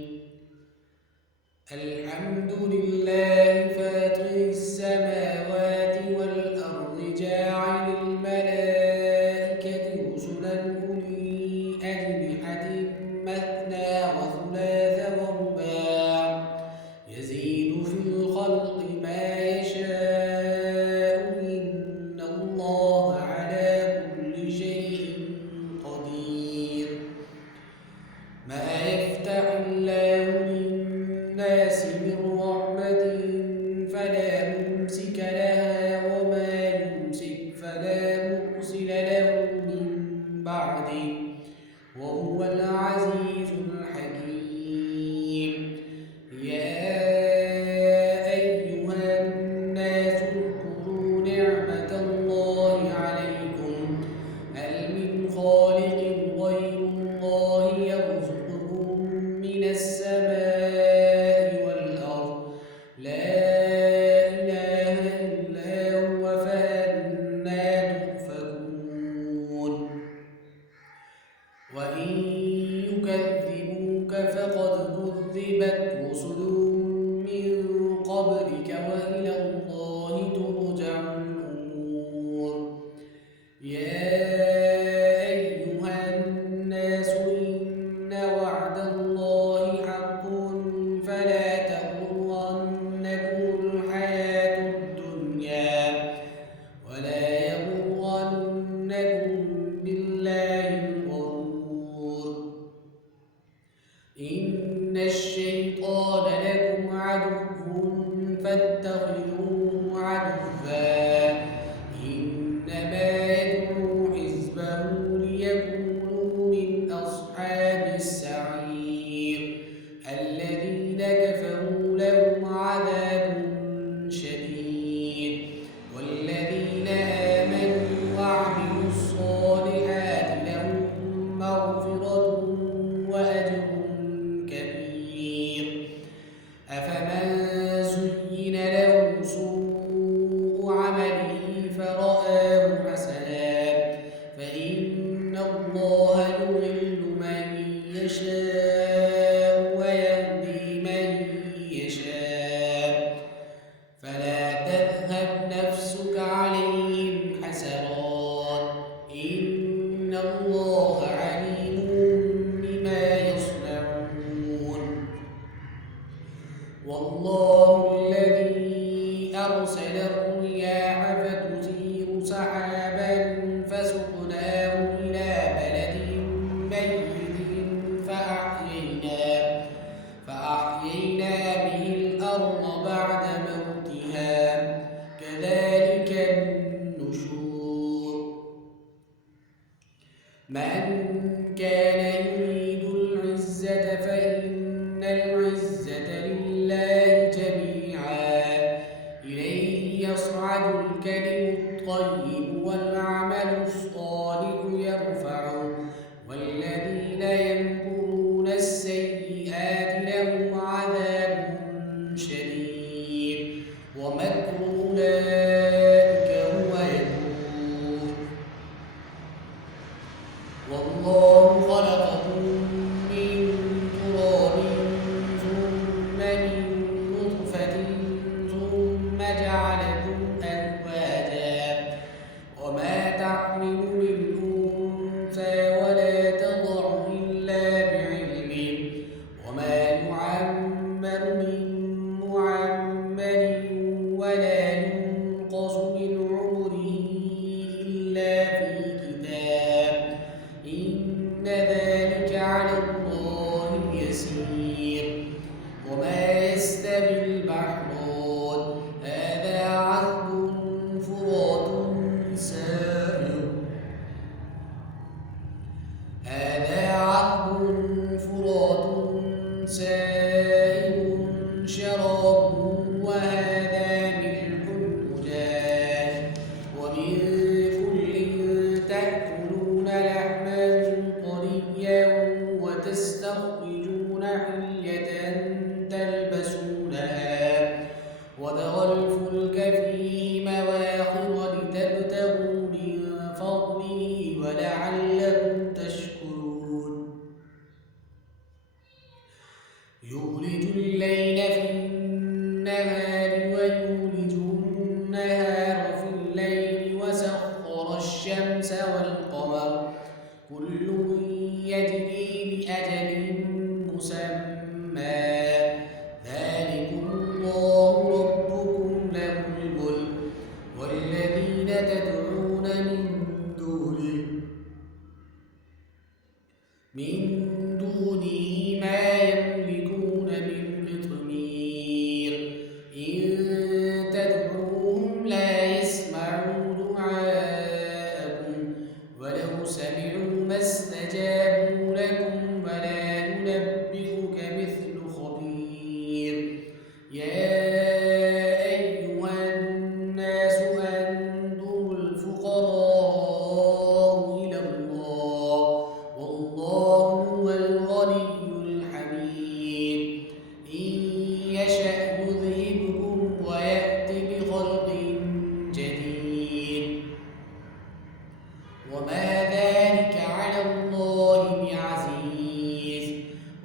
الحمد لله فاطر السماوات والأرض جاعل الملائكة رسلا أولي أجنحة مثنى وثلاث ورباع يزيد في الخلق ما يشاء إن الله على كل شيء قدير ما يفتح الله للناس من رحمة فلا ممسك لها وما يمسك فلا مرسل له من بعده وهو العزيز الحكيم يا أيها الناس اذكروا نعمة الله عليكم هل من خالق غير الله يرزقكم من السماء والأرض لا إله إلا هو فأنى تؤفكون وإن يكذبوك فقد كذبت رسل من قبلك وإلى الله ترجع الأمور يا أيها الناس إن وعد الله حق فلا تغرنكم الحياة الدنيا ولا يغرنكم بالله الغرور إن الشيطان لكم عدو فاتخذوه عدوا إنما يدعو حزبه ليكونوا من أصحاب السعير الذين كفروا لهم عذاب شديد والذين آمنوا وعملوا الصالحات لهم مغفرة وأجر كبير أفمن زين له سوء عمله فرآه حسنا فإن الله يضل من يشاء ويهدي من يشاء فلا تذهب نفسك عليهم حسرات إن الله عليم بما يصنعون والله الذي أرسل الرياح فتثير سحابا فسقناه إلى بلد ميت فأحيينا به الأرض بعد موتها كذلك النشور من كان يريد العزة فإن العزة لله جميعا إليه يصعد الكلم الطيب والعمل الصالح يرفعه والذين يمكرون السيئات لهم عذاب شديد ومكر أولئك هو يبور والله خلقكم من تراب ذلك على الله يسير. وما يستوي البحران هذا عذب فرات سائغ شرابه وهذا ملح أجاج ومن كل تأكلون لحما طريا وتستخرجون حلية تلبسونها وترى الفلك فيه مواخر لتبتغوا من فضله ولعلكم تشكرون. يولج الليل في النهار ويولج النهار في الليل وسخر الشمس والقمر كل يجري لأجل مسمى ذلكم الله ربكم له الملك والذين تدعون من دونه ما يملكون من قطمير إن تدعوهم لا يسمعوا دعاءكم ولو سمعوا ما استجابوا لكم ولا ينبئك مثل خبير. يا أيها الناس أنتم الفقراء إلى الله والله هو الغني الحميد. إن يشأ يذهبكم ويأت بخلق جديد وما ذلك على الله بعزيز.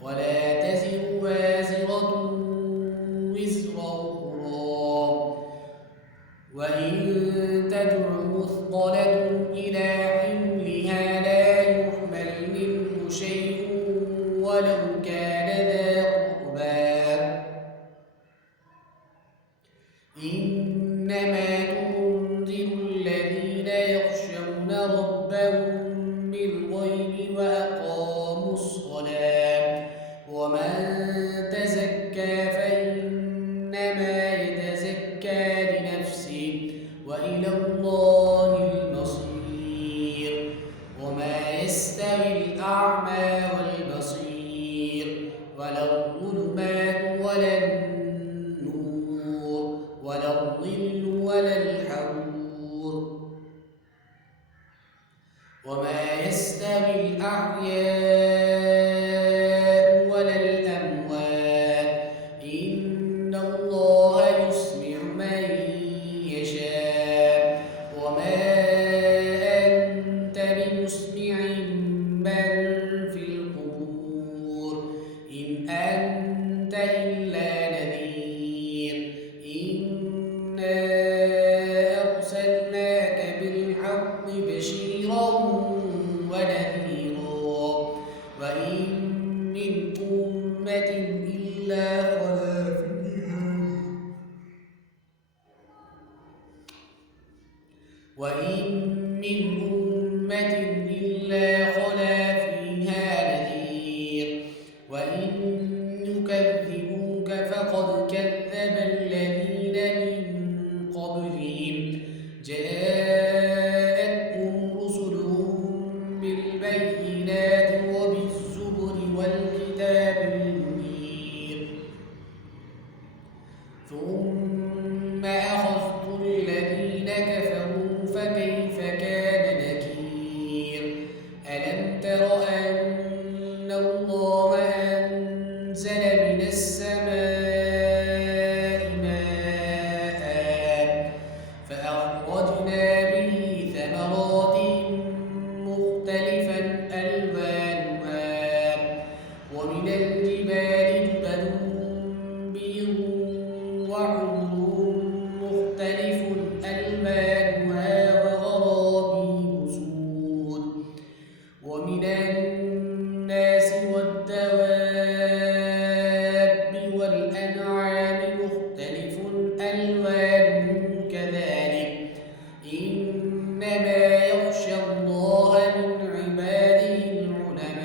ولا تزر وازرة وزر أخرى وإن تدع مثقلة إلى حملها لا يحمل منه شيء ولو كان ذا قربى إنما تنذر الذين يخشون ربهم بالغيب وأقاموا الصلاة ومن تزكى فإنما يتزكى لنفسه وإلى الله المصير. وما يستوي الأعمى والبصير ولا الظلمات ولا النور ولا الظل ولا الحرور. وما يستوي الأحياء ولا الأموات إن الله يسمع من يشاء وما أنت بمسمع من في القبور إن أنت إلا نذير. إنا أرسلناك بالحق بشيرا ونذيرا وإن من أمة إلا خلا فيها نذير وإن يكذبوك فقد كذب الذين من قبلهم جاءتهم رسلهم بالبينات وبالزبر والكتاب المنير ثم أخذت الذين كفروا فكيف كان نكير. ألم تر أن الله أنزل من السماء ماء فأخرجنا به ثمرات مختلفا ألوانها ومن الجبال جدد بيض وحمر مختلف ألوانها وغرابيب سود ومن الناس والدواب والأنعام مختلف ألوانه كذلك إنما يخشى الله من عباده العلماء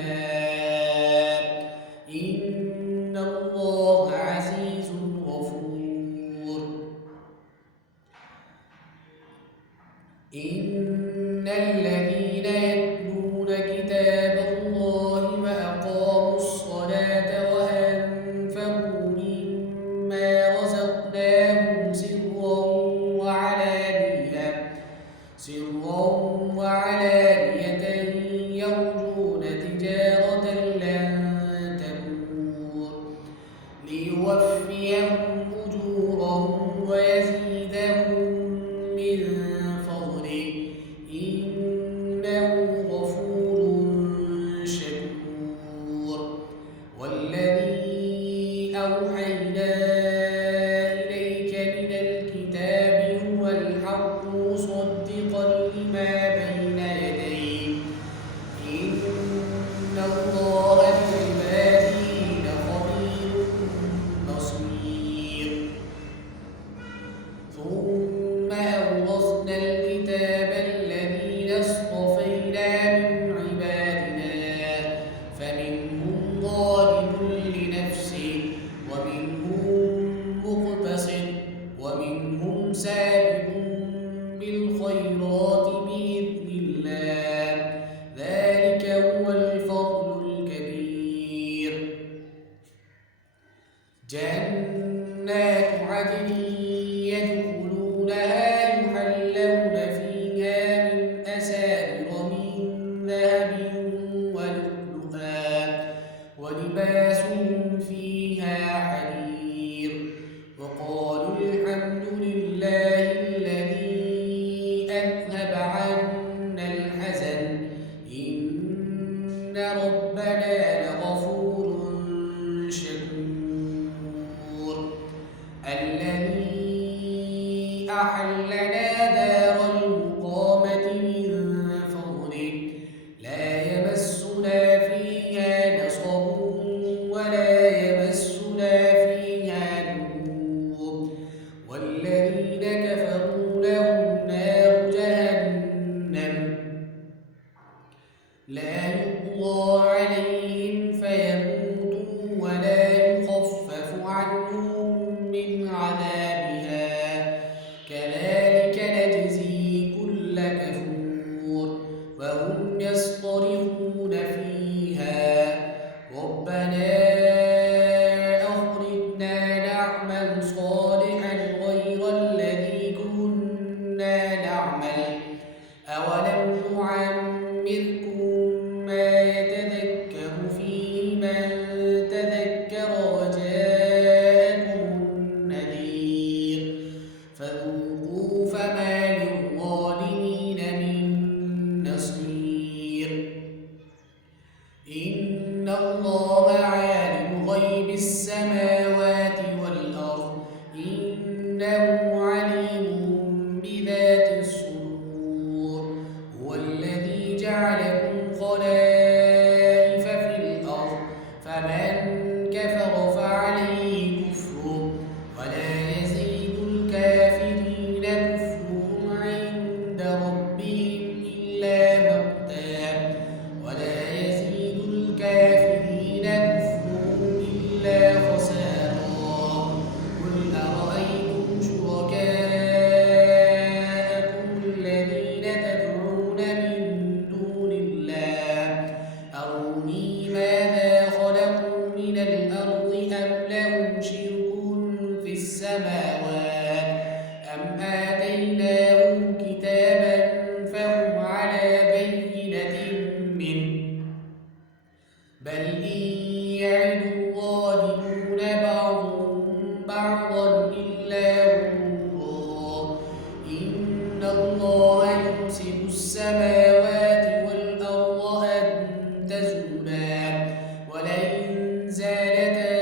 جنات عدن يدخلونها يحلون فيها من أساور من ذهب ولؤلؤا ولباسهم فيها حرير وقالوا الحمد لله الذي أذهب عنا الحزن إن ربنا لغفور شكور الذي أحلنا دار المقامة من فضله لا يمسنا فيها نصب ولا يمسنا فيها لغوب والذين كفروا لهم نار جهنم لا يقضى عليهم فيموتوا ولا يخفف عنهم من عذابها كذلك نجزي كل كفور وهم يصطرخون فيها ربنا أخرجنا نعمل صالحا غير الذي كنا نعمل أولم نعمركم ما يتذكر فيه من تذكر وجاءكم النذير فذوقوا فما للظالمين من نصير إن الله عالم غيب السماوات والأرض إنه عليم بذات الصدور هو الذي جعلكم خلائف في الأرض فمن كفر فعليه كفره ولا يزيد الكافرين كفرهم عند ربهم إلا مقتا ولا يزيد الكافرين كفرهم إلا خسارا قل أرأيتم شركاءكم الذين تدعون من دون الله أروني ماذا خلقوا من الأرض أم لهم شرك في السماوات أم آتيناهم كتابا فهم على بينة منه بل إن يعد الظالمون بعضهم بعضا إلا غرورا إن الله يمسك السماوات والأرض أن تزولا ولئن زالتا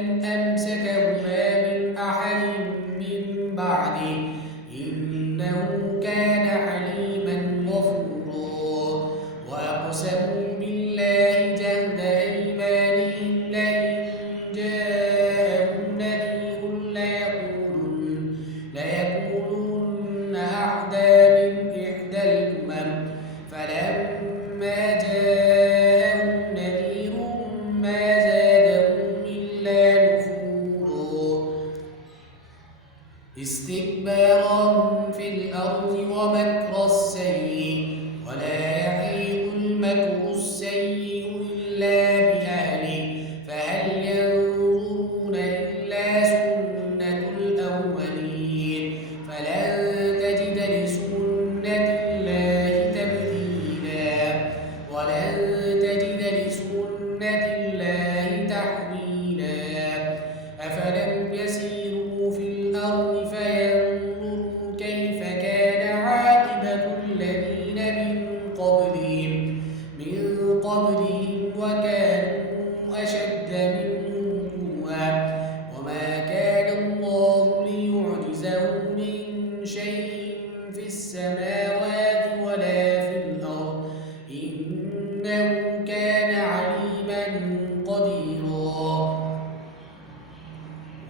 إن أمسكهما من أحد من بعده إنه كان حليما غفورا وأقسموا بالله جهد أيمانهم لئن جاءهم نذير ليكونن أحدى من إحدى الأمم فلما جاءهم نذير ما زادهم إلا نفورا استكبارا في الأرض ومكر السيء ولا يحيق المكر السيء إلا بأهله فهل ينظرون إلا سنة الأولين فلن تجد لسنة الله تبديلا ولن تجد لسنة الله تحويلا أفلم يسيروا في الأرض فينظروا كيف كان عاقبة الذين من قبلهم وكانوا أشد منهم قوة وما كان الله ليعجزه من شيء في السماوات ولا في الأرض إنه كان عليما قديرا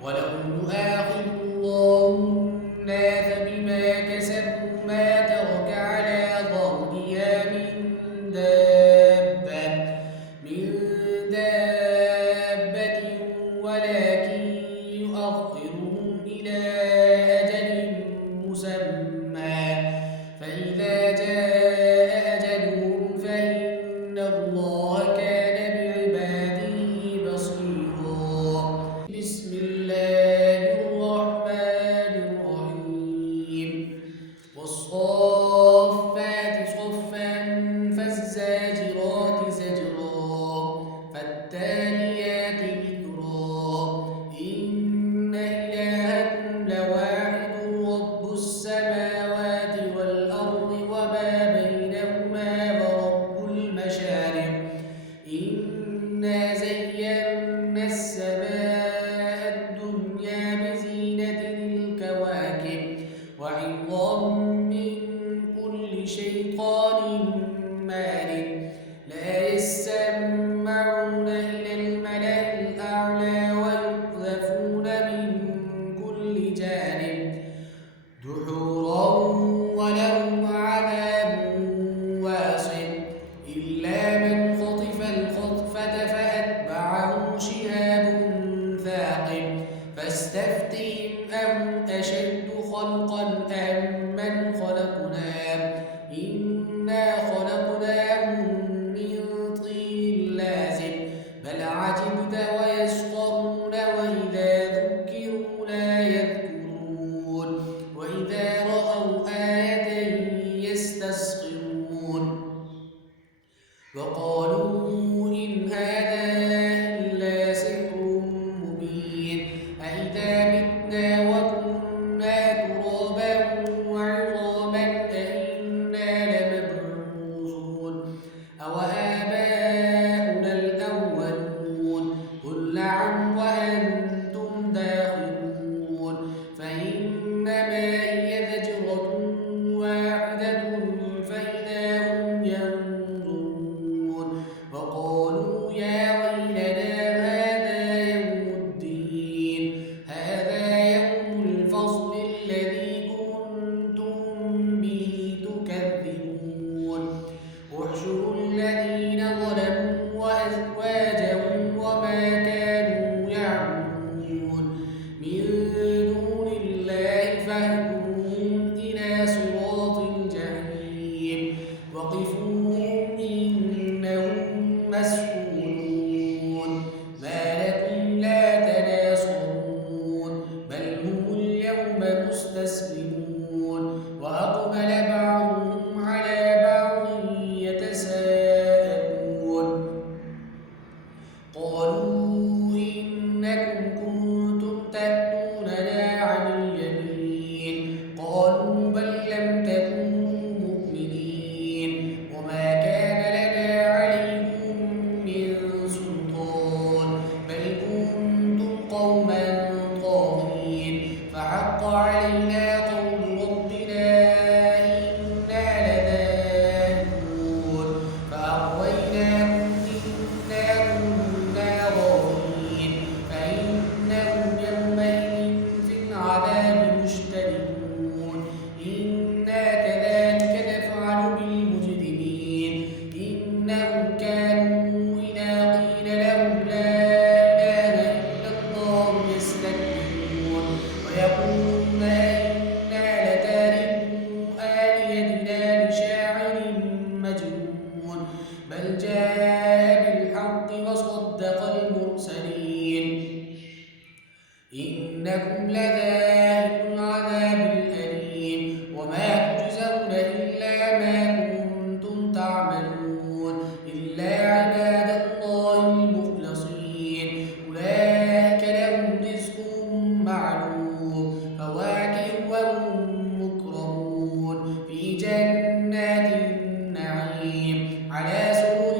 ولو يؤاخذ الله الناس بما كسبوا ما ترك على ظهرها من دابة مسحورون ما لكم لا تناصرون بل هم اليوم مستسلمون وأقبل بعضهم على بعض يتساءلون قالوا إنكم كنتم تأتوننا عن اليمين قالوا بل لم تكونوا مؤمنين وما كان لنا عليكم من سلطان بل كنتم قوما طاغين فحق علينا قول ربنا إنا لذائقون فأغويناكم إنا كنا غاوين فإنهم يومئذ في العذاب مشتركون إنا كذلك نفعل بالمجرمين إنهم كانوا إذا قيل لهم لا إله إلا الله يستكبرون ويقولون إنا لتاركو آلهتنا لشاعر مجنون بل جاء بالحق وصدق المرسلين إنكم لذائقو العذاب الأليم وما تجزون إلا ما كنتم تعملون إلا عباد الله المخلصين أولئك لهم رزق معلوم فواكه وهم مكرمون في جنات النعيم على سرر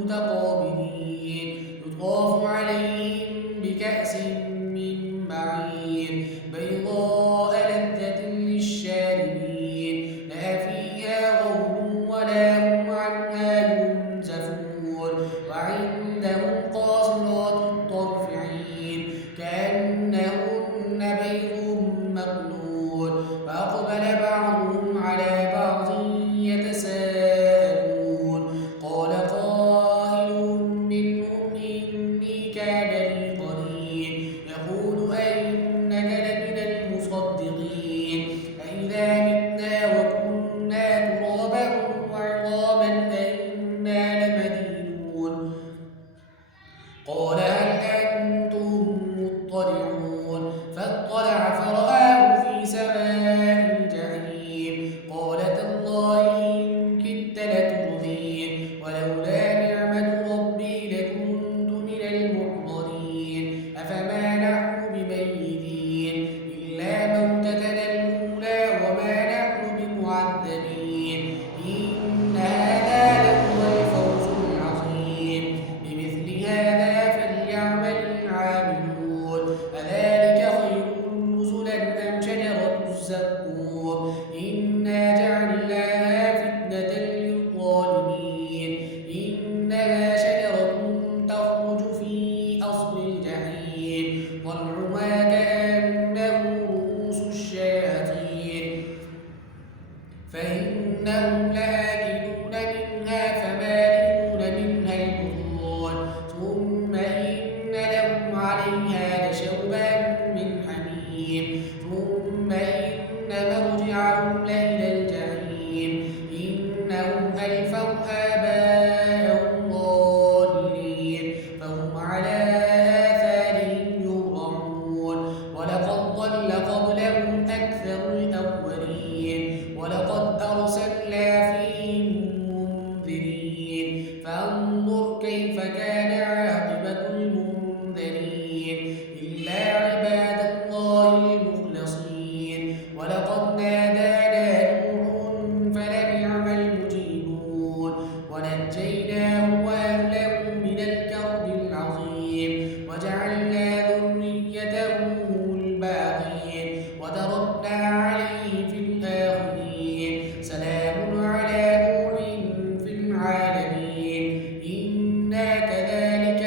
متقابلين يطاف عليهم بكأس من معين بيضاء لذة للشاربين لا فيها غول ولا هم عنها ينزفون وعندهم قاصرات الطرف عين كأنهن بيض مكنون فأقبل بعضهم على بعض يتساءلون قال قائل منهم إني كان لي قرين يقول أئنك لمن المصدقين أئذا متنا وكنا ترابا وعظاما أئنا لمدينون قال هل أنتم مطلعون فاطلع فرآه في سواء الجحيم قال تالله إن كدت لتردين ولولا نعمة ربي لكنت من المحضرين أفما نحن بميتين إلا موتتنا الأولى وما نحن بمعذبين إن هذا لهو الفوز العظيم بمثل هذا فليعمل العاملون أذلك خير نزلا أم شجرة الزقوم إنا جعلناها فتنة للظالمين إنها شجرة تخرج في أصل الجحيم طلعها كأنه رؤوس الشياطين فإنهم لآكلون منها فمالئون منها البطون ثم إن لهم عليها لشوبا من حميم ثم إن مرجعهم لإلى الجحيم إنهم ألفوا آباءهم ضالين فهم على آثارهم يهرعون ولقد ضل قبلهم أكثر الأولين ولقد أرسلنا فيهم منذرين فانظر كيف كان عاقبة المنذرين إلا عباد الله المخلصين ولقد نادانا نوح فلنعم المجيبون ونجيناه وأهله من الكرب العظيم وجعلنا ذريته الباقين وتركنا عليه في الآخرين سلام على نوح في العالمين إنا كذلك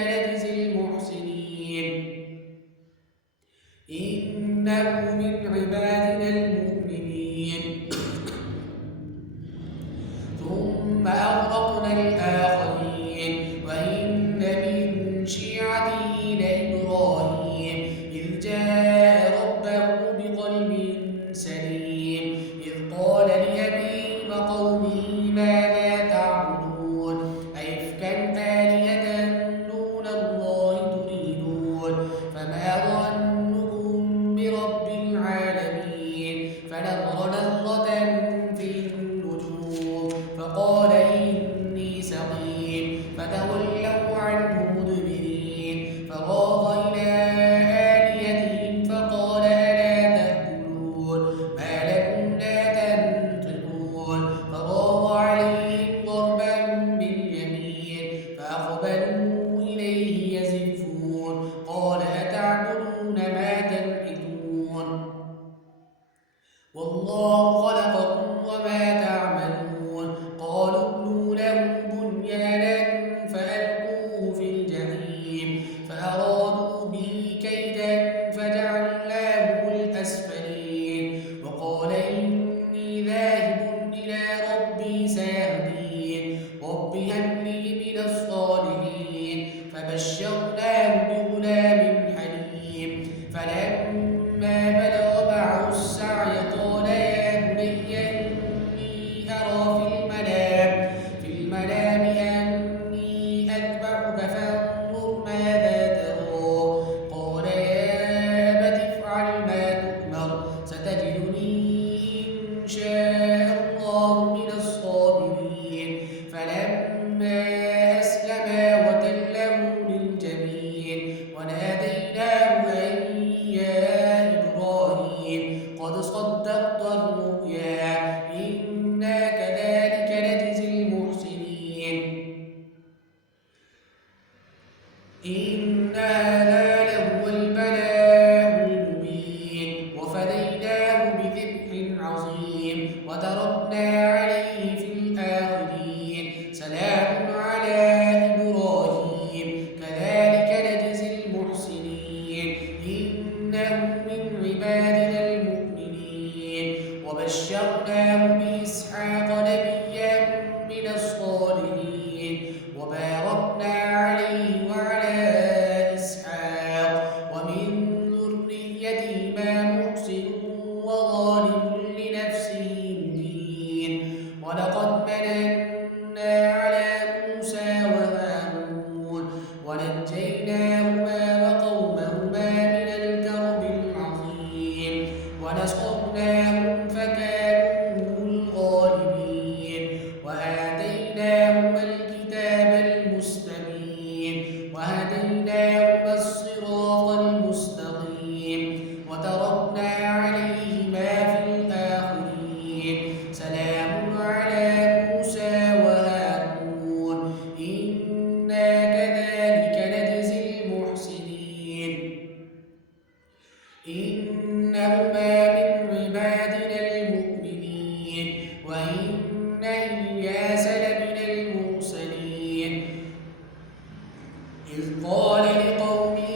فانظر ماذا ترى قال يا أبت افعل ما تؤمر ستجدني إن شاء الله من الصابرين فلما أسلما وتله للجبين وناديناه أن يا إبراهيم قد صدقت الرؤيا إنا كذلك نجزي المحسنين إن هذا لهو البلاء المبين وفديناه بذبح عظيم وتركنا عليه في الآخرين سلام على إبراهيم كذلك نجزي المحسنين إنه من عبادنا المؤمنين وبشرناه بإسحاق نبيا من الصالحين وباركنا عليه وعلى إسحاق ومن ذريتهما محسن وظالم لنفسه مبين ولقد مننا على موسى وهارون ونجيناهما وقومهما من الكرب العظيم ونصرناهم فكانوا هم الغالبين وآتيناهما الكتاب المستبين وهديناهما الصراط المستقيم وتركنا عليهما في الآخرين سلام على موسى وهارون إنا كذلك نجزي المحسنين إنهما من عبادنا المؤمنين وإن إلياس لمن المرسلين إذ قال لقومه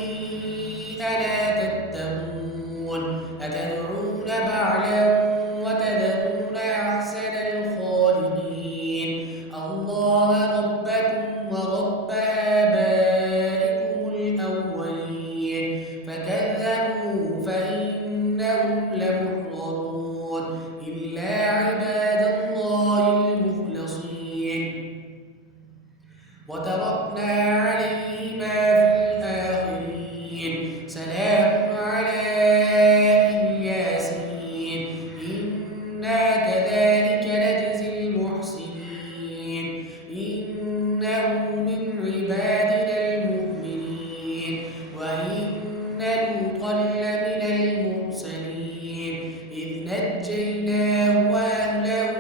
ألا تتقون أتدعون بعلا وتذرون أحسن الخالقين الله ربكم ورب آبائكم الأولين فكذبوا فإنهم لمحضرون إلا عباد الله المخلصين وتركنا عليهما في الآخرين سلام على الياسين إنا كذلك نجزي المحسنين إنه من عبادنا المؤمنين وإن لوطا لمن المرسلين إذ نجيناه وأهله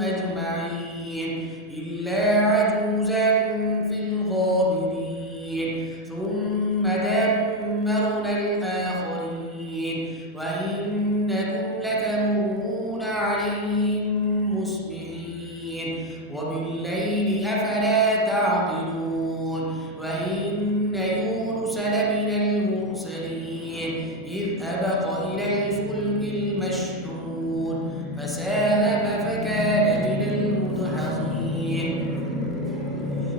أجمعين إلا عجوزا في الغابرين ثم دمرنا الآخرين وإنكم لتمرون عليهم مصبحين وبالليل أفلا تعقلون وإن يونس لمن المرسلين إذ أبق إلى الفلك المشحون فساهم فكان من المدحضين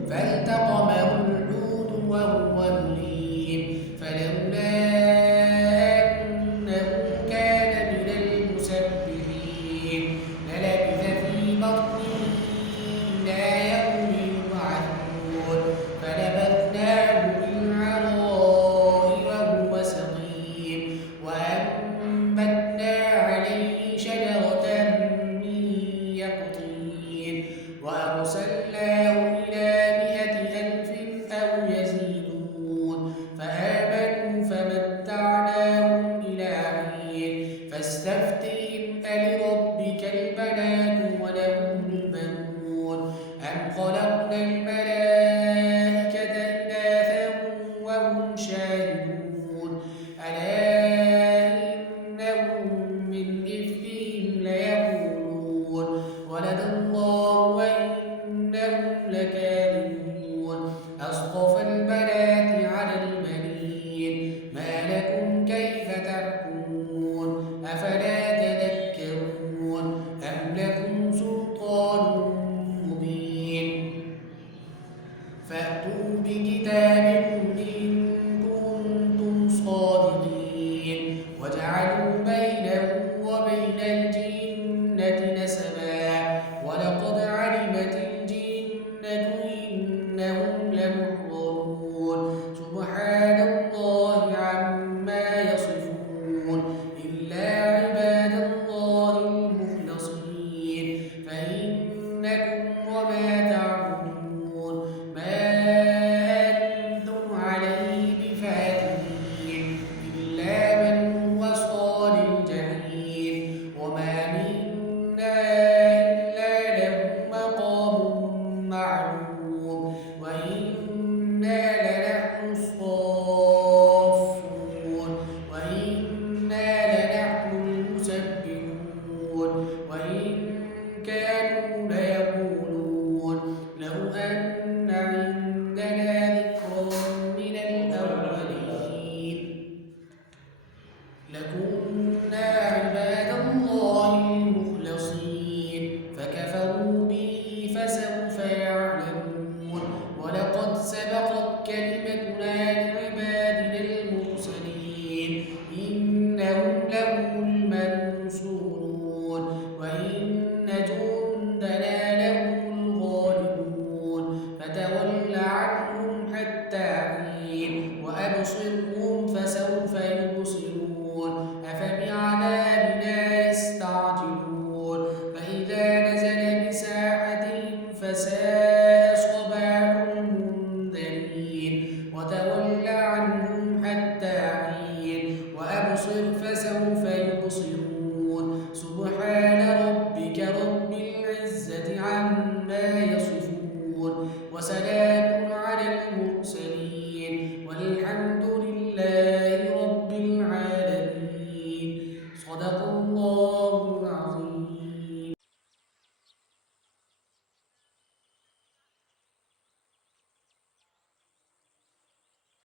فالتقمه الحوت وهو مليم فلولا أنه كان من المسبحين للبث في بطنه إلى يوم يبعثون فنبذناه بالعراء وهو سقيم وأنبتنا عليه شجرة من يقطين وأرسلناه إلى 100,000 أو يزيدون فآمنوا فمتعناهم إلى حين فاستفتهم ألربك البنات ولهم البنون أم خلقنا الملائكة إناثا وهم شاهدون ألا إنهم من إفكهم ليقولون ولد الله وإنهم لكاذبون أصطفى البنات على البنين ما لكم كيف تحكمون أفلا تذكرون أم لكم سلطان مبين فأتوا بكتابكم إن كنتم صادقين وجعلوا بينه وبين الجنة نسبا ولقد علمت الجنة إنهم لمحضرون لنحن الصافون وإنا لنحن المسبحون وإن كانوا ليقولون لو أن عندنا ذكرا من الأولين لكنا عباد الله المخلصين فكفروا به فسوف يعلمون ولقد سبقت كلمتنا لعبادنا المرسلين إنهم لهم المنصورون وإن جندنا لهم الغالبون فتول عنهم حتى حين وأبصرهم فسوف يبصرون أفبعذابنا يستعجلون فإذا نزل بساحتهم فساء صباح المنذرين وتول عنهم حتى حين وأبصر فسوف يبصرون سبحان